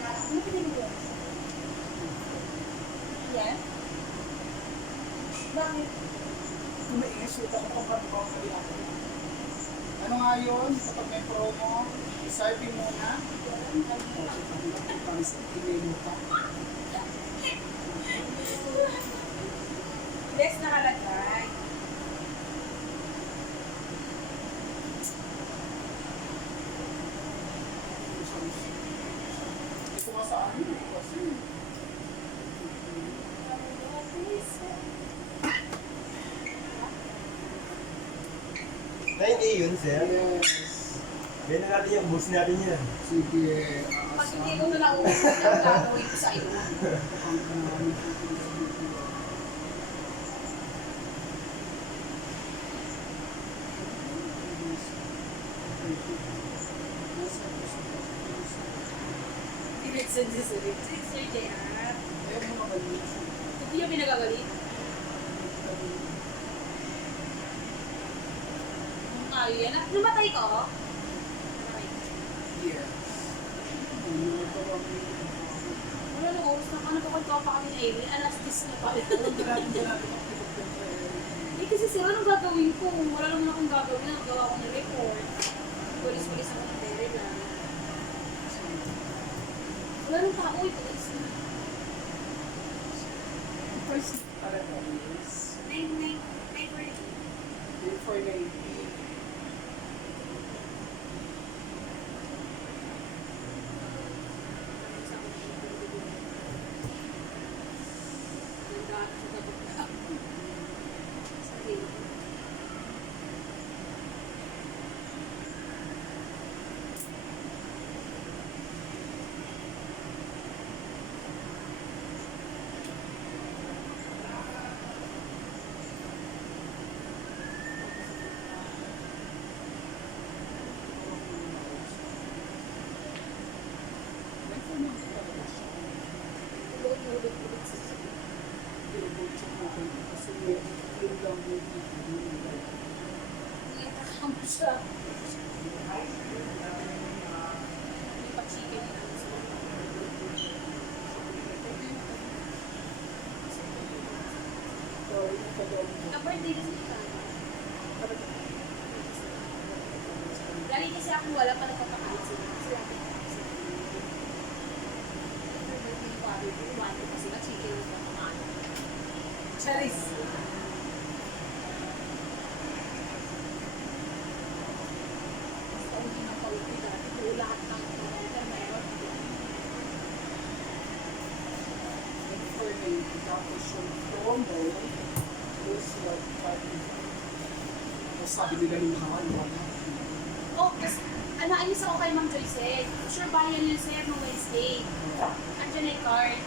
Ano pinagagawa? Yan? Bakit? May isip ako kung paano ba kaya ako. Ano nga yun? Kapag may promo, isipin mo na. Pang email mo pa. Best nakalagay. Ito ka sa amin eh, kasi. Ay, hindi yun, sir. Yes. Bigyan na natin yung boost natin yan. Sige. Pag hindi ko na nauulit, ang gagawin ko sa'yo. Direction sa sulit. Sir JR. Hindi yung pinagagalit. Ang kayo yan. Namatay ko? Yes. Wala na oras na ano pa pa kami na Amy. Alas 10 na pala. Eh kasi sir, anong gagawin ko? Wala naman akong gagawin. Nagawa ko ng report. Pulis-pulis ako ng dere lang. Wala nang tao. Ito is na. First talaga is 9:40. for 90. Nakakamo siya. May pa-chicken na. Na-birthday kasi siya. Lagi kasi ako wala pa napapakalit sila. Kasi ako kasi na chicken ang papakalit. Charis! Lahat ng meron. For 90, tapos yung promo is like 5. Sabi nila yung naman, wala. Oh, kasi naalis ako kay Ma'am Joyce. Sure bayan yun sir no Wednesday. Andiyan na yung card.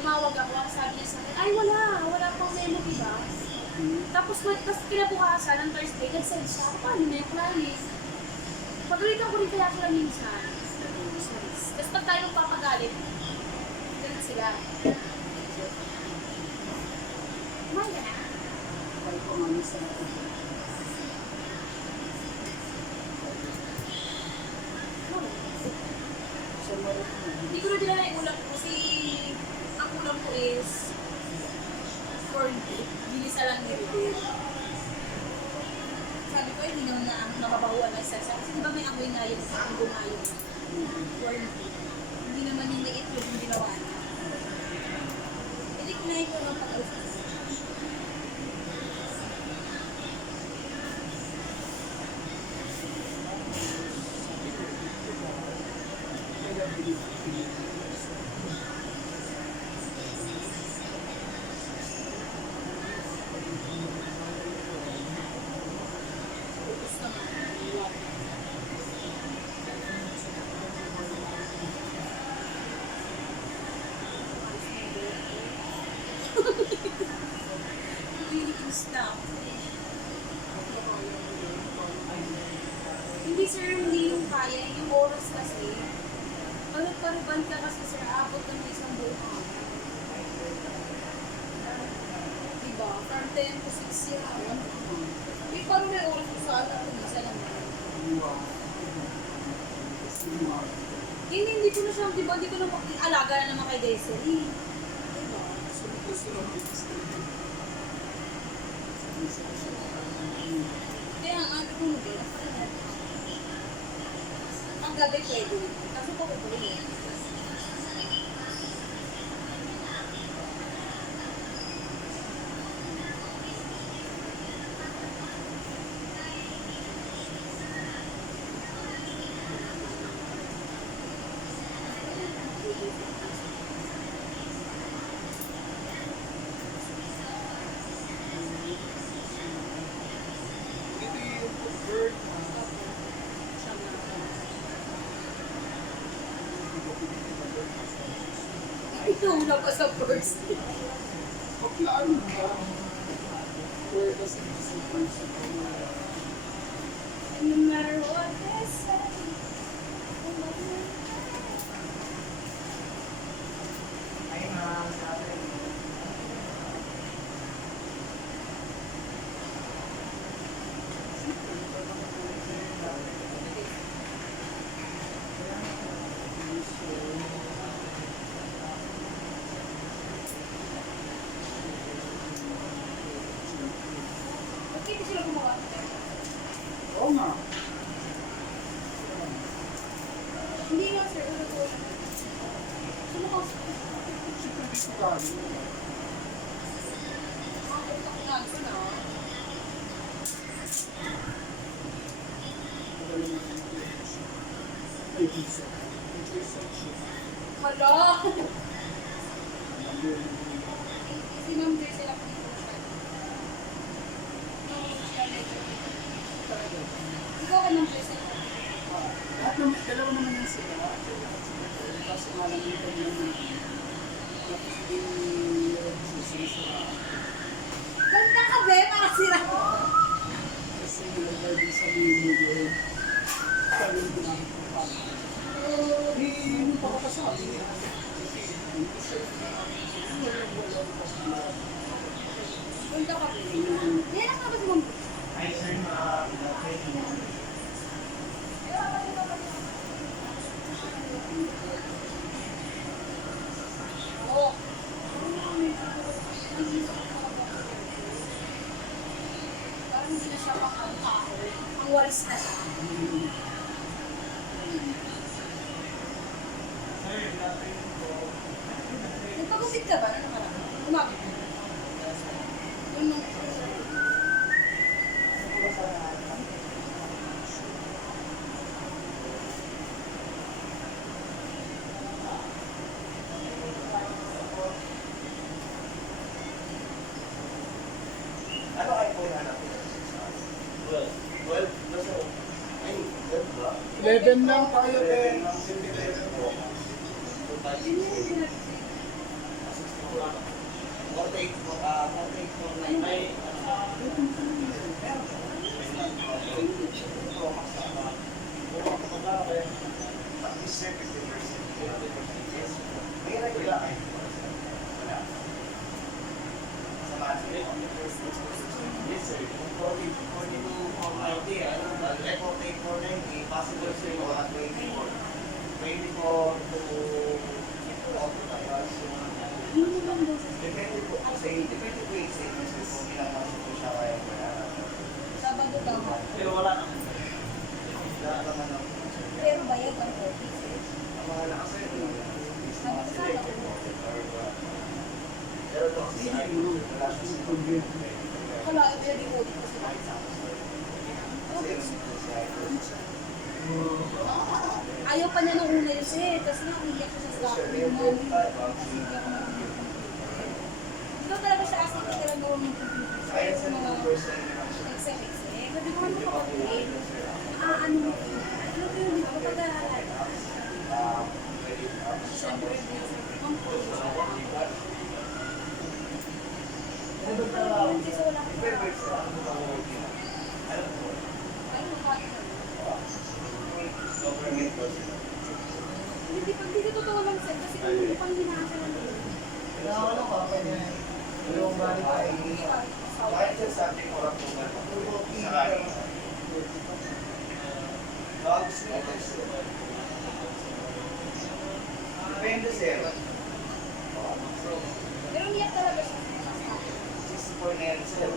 Tumawag ako, sabi niya sa akin, ay wala pang memo, diba? Tapos kinabukasan ng Thursday, nag-send siya, paano na yung client? Pagalitan ko rin kaya sila minsan. Tapos pag tayo magpapagalit, sila. Kumain ka na. Kaya kumami sa sa Marahan. Hindi ko na din na ulam ko kasi ang ulam ko is corned beef. Ginisa lang nilibig. Sabi ko, hindi naman na mababahuan ng salsa. Kasi di ba may amoy nga yung corned beef. Hindi naman yung mait yung ginawa na. Hindi kinahin ko ng pag-alsa. Kaya pinipili. Tapos naman. Really stop. Hindi sir, hindi yung kaya. Yung oras kasi. Pariban ka kasi sir, abot ka ng isang buong araw. Diba? From 10 to 6 yan. Eh, parang may oras ko sa atin. Isa lang yan. Hindi ko na siya, diba? Hindi ko na alaga na naman kay Desiree. Diba? Kaya nga, ano ko din. Ang gabi pwede. Kaso pa ko pwede. Ito yung bird. Ito na pa sa first. Paplano ka. Bird kasi sa first. And no matter what they say, Ay, ma'am, sabi. okay, di sila gumawa. Oo nga. Hindi nga sir, ano ko. Sumukas. Siyempre dito galing. Ang utak nga, ito na. Magaling na yung ay, pizza. Ito yung section. Hala! Alam mo yun. Si Ma'am Joy sila po dito siya. Siya medyo. Ikaw ka Ma'am Joy sila. Lahat naman, dalawa naman yan sila. Kaso nga lang yung kanyang tapos din susunod. Ganda ka be, para sira. Kasi nilagay din sa video. Sabi ko na pa. Hindi pa kasabi niya. Ganda ka be. Meron ka ba si Ma'am Joy? Ay, sir, ma'am. Oo. Parang hindi na siya pang ang tao. Ang walis na siya. Sir, natin po. Nagpagupit ka ba? Ano naman? Umabit ka? Yung nung... Ano kayo po hanap? 12. 12? Nasa... Ay, 12 ba? 11 lang tayo, Ben. 11 po. 48 po. 48 po. Ay, May regular kayo. Wala, ready ko dito sila. Okay. Ayaw pa niya nung una yun eh. Tapos naiiyak siya sa slap. Ikaw talaga siya asking ka talaga gawin ng computer. Kaya sa mga Excel. Sabi ko, ano ka kapatid? Ano mo? Ano ko yun? Ako pag-aaral. Siyempre, ang hindi pag hindi totoo lang sir kasi kung hindi pang hinahasa lang Ano ka, pwede na. Yung balik ay Kahit sa subject or ako na sakali. Gusto mo ito. Depende sir. pero niyak talaga siya. 6.9 sir.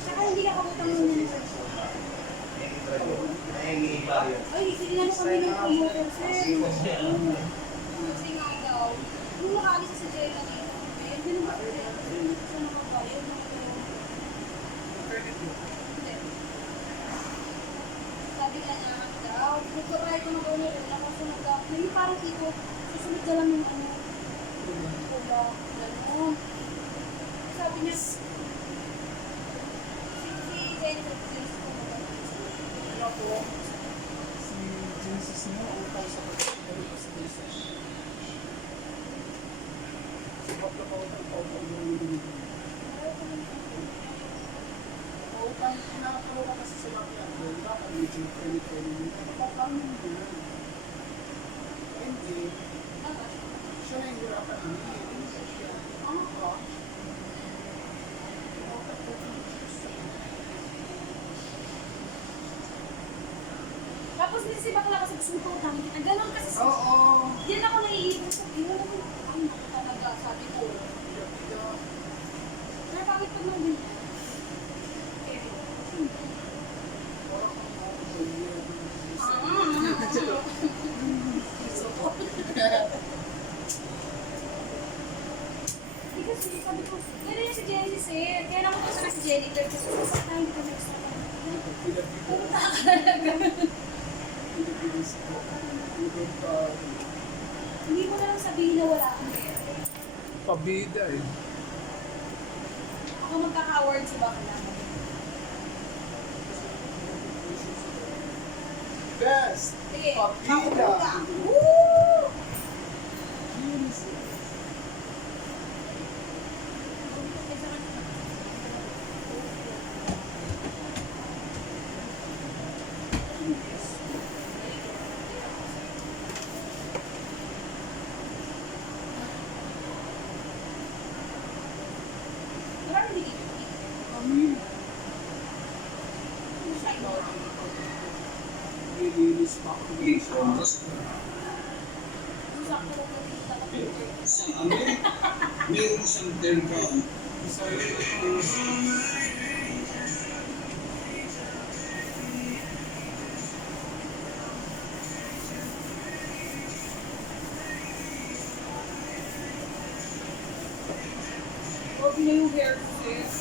Saka hindi nakabutang nun yun sir. Ay, sinano kami ng promoter sir. Kasi nga daw, nung makaalis sa jail na dito, hindi naman sa jail kasi siya nakapayod ng hindi. Sabi nga niya daw, nagtry ko na gawin yun, nakasunod daw. May parang dito, susunod ka lang yung ano, kulo, gano'n. Sabi niya, si Jennifer, Ako, si Genesis niya, utang sa pagkakas sa Genesis. Sa pagkakautang yung nililito. Utang, pinakakalo ka kasi sa bakya. Wala ka, medyo pwede-pwede mo. Kapapang mo na. Hindi. Siya na yung hirapan niya. Ang ka. tapos din si bakla kasi gusto ko utangin kita. Ganon kasi siya. Oo. Yan ako naiipon sa iyo. Ano talaga, sabi ko. Pero bakit pag nang ganyan? Hindi kasi sabi ko, gano'n yung si Jenny sir. Kaya naman ko sa si Jenny kasi sasak tayo hindi kami gusto. Pumunta ka talaga. Hindi mo na lang sabihin na wala kang pera. Pabida eh. Ako magkaka-award si bakla. Best! Sige, Pabida! Pag-Puna. Woo! Maraming bigay. Ano siya ino? Nililis pa ako. Ang sakto ko nakikita ko. Meron siyang term. Huwag na yung hair ko sis.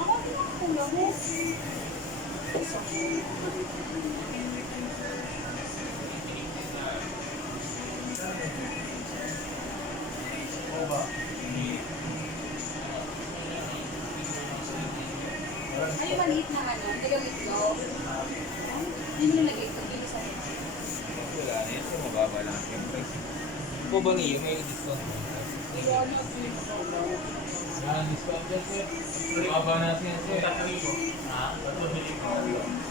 Ako tinakula mo. Ay, maliit na ano, hindi gamit ko. Hindi mo nilagay ko, hindi sa akin. Wala na yun. Mababa lang yung price. Ito ba niyo? May discount mo? Yan, discount yan, sir. Mababa natin yan, sir. 3,000. Ha? 3,000.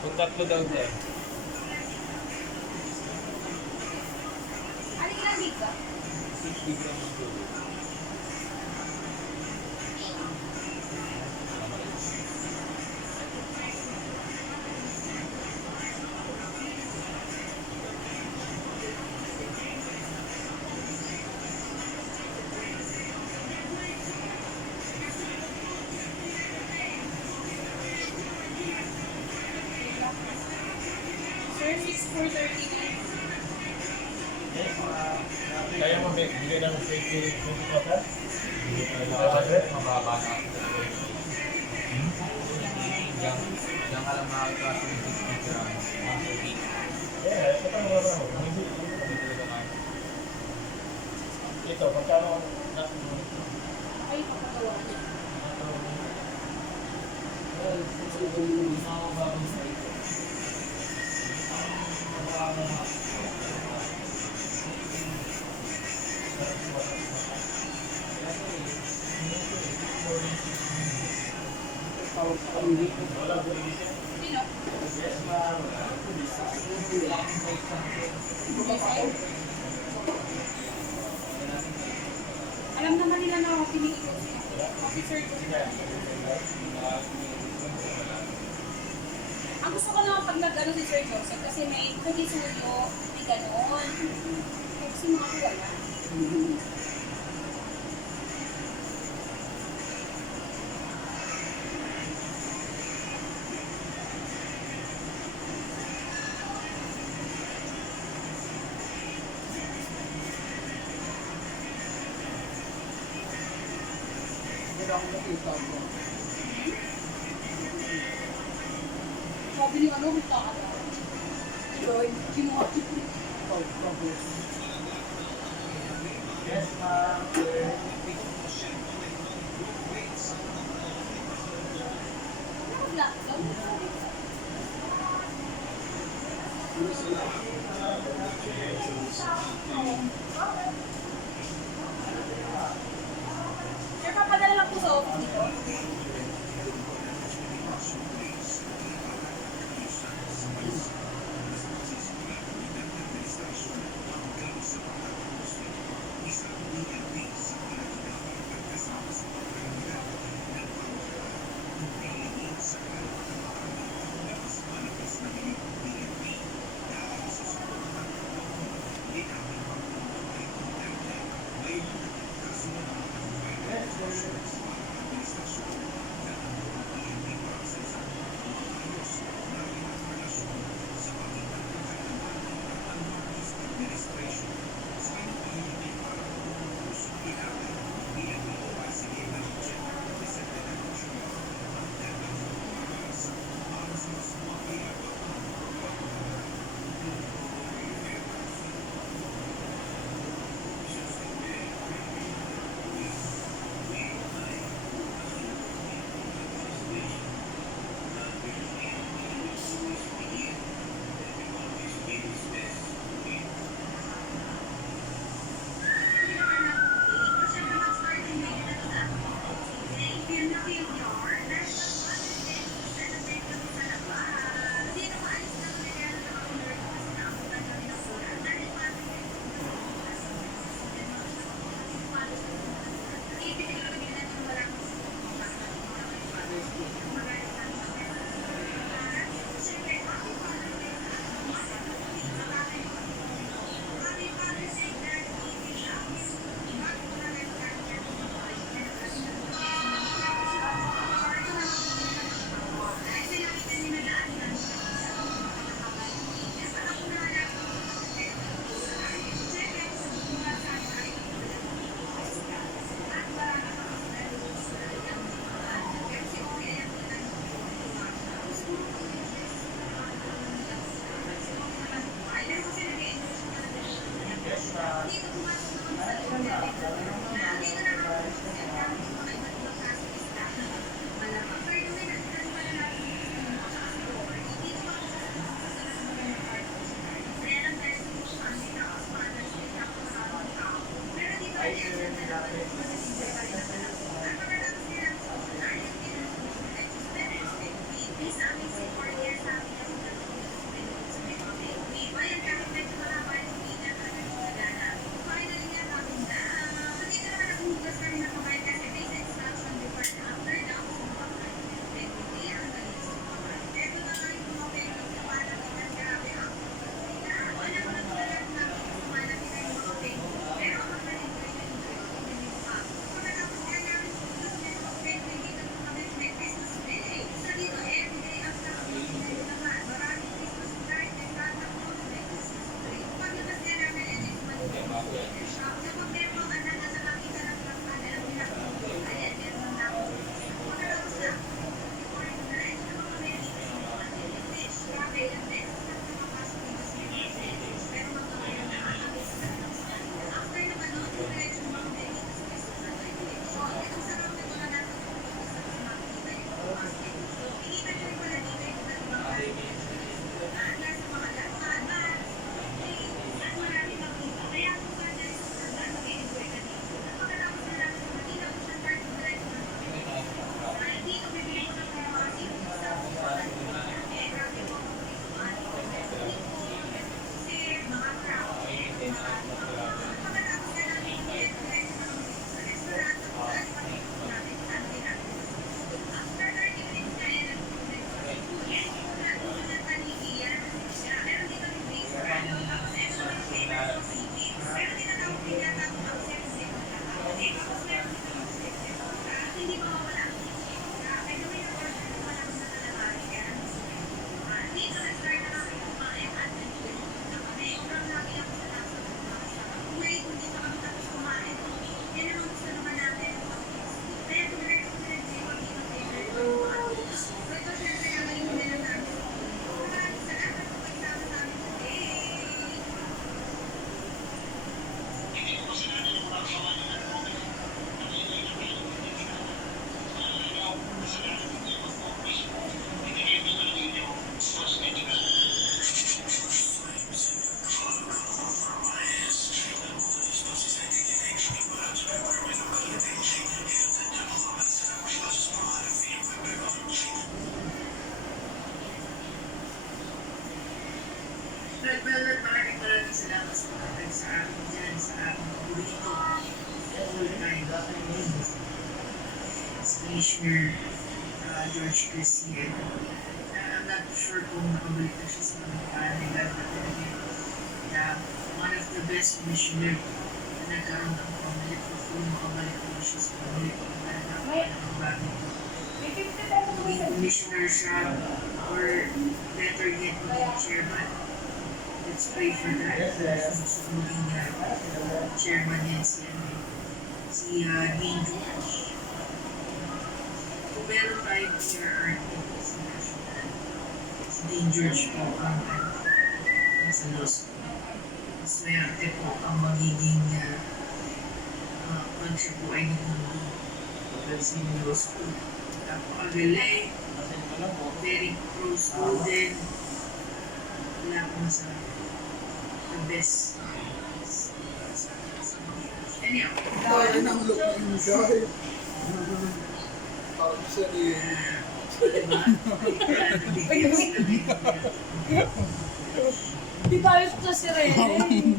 Kung tatlo daw, sir. Ano ilang big ka? 60 grams of tubig. for 30 minutes. Kaya mo bigay ng 20,000? 500? Mababa na. Yang ka lang makakita ng 60 grams. Ito pa mababa mo. Ito, magkano Ay, papagawa niya. Sino? Alam naman nila na ako pinili ko. Officer ko. Ang gusto ko naman pag nag-ano si Sir Joseph kasi may kagisuyo, may ganon. Kasi mga wala. Wala akong nakita ko. Sabi niyo ano, gusto ka daw. Lord, kinuha ko. Tapos, Yes, ma'am. Nakablock lang. Sir, papadala lang po sa office nito. Commissioner George Garcia. I'm not sure kung nakabalik na siya sa mga nila, na one of the best commissioner na nagkaroon ng pamilit kung makabalik na siya sa pamilit ng bagong maging commissioner siya or better yet maging chairman. Let's pray for that. Gusto maging chairman yan si Dean George. Kung meron tayong PRR sa national, si Dean George po ang nasa law school. Swerte po ang magiging pag siya po ay naging sa law school. Napakagaling, very pro-student, wala po sa the best. Anyhow, Dahil ng look ng guy. Parang siya ni... diba? Nabigyan sila ngayon. Di tayo sa sirene.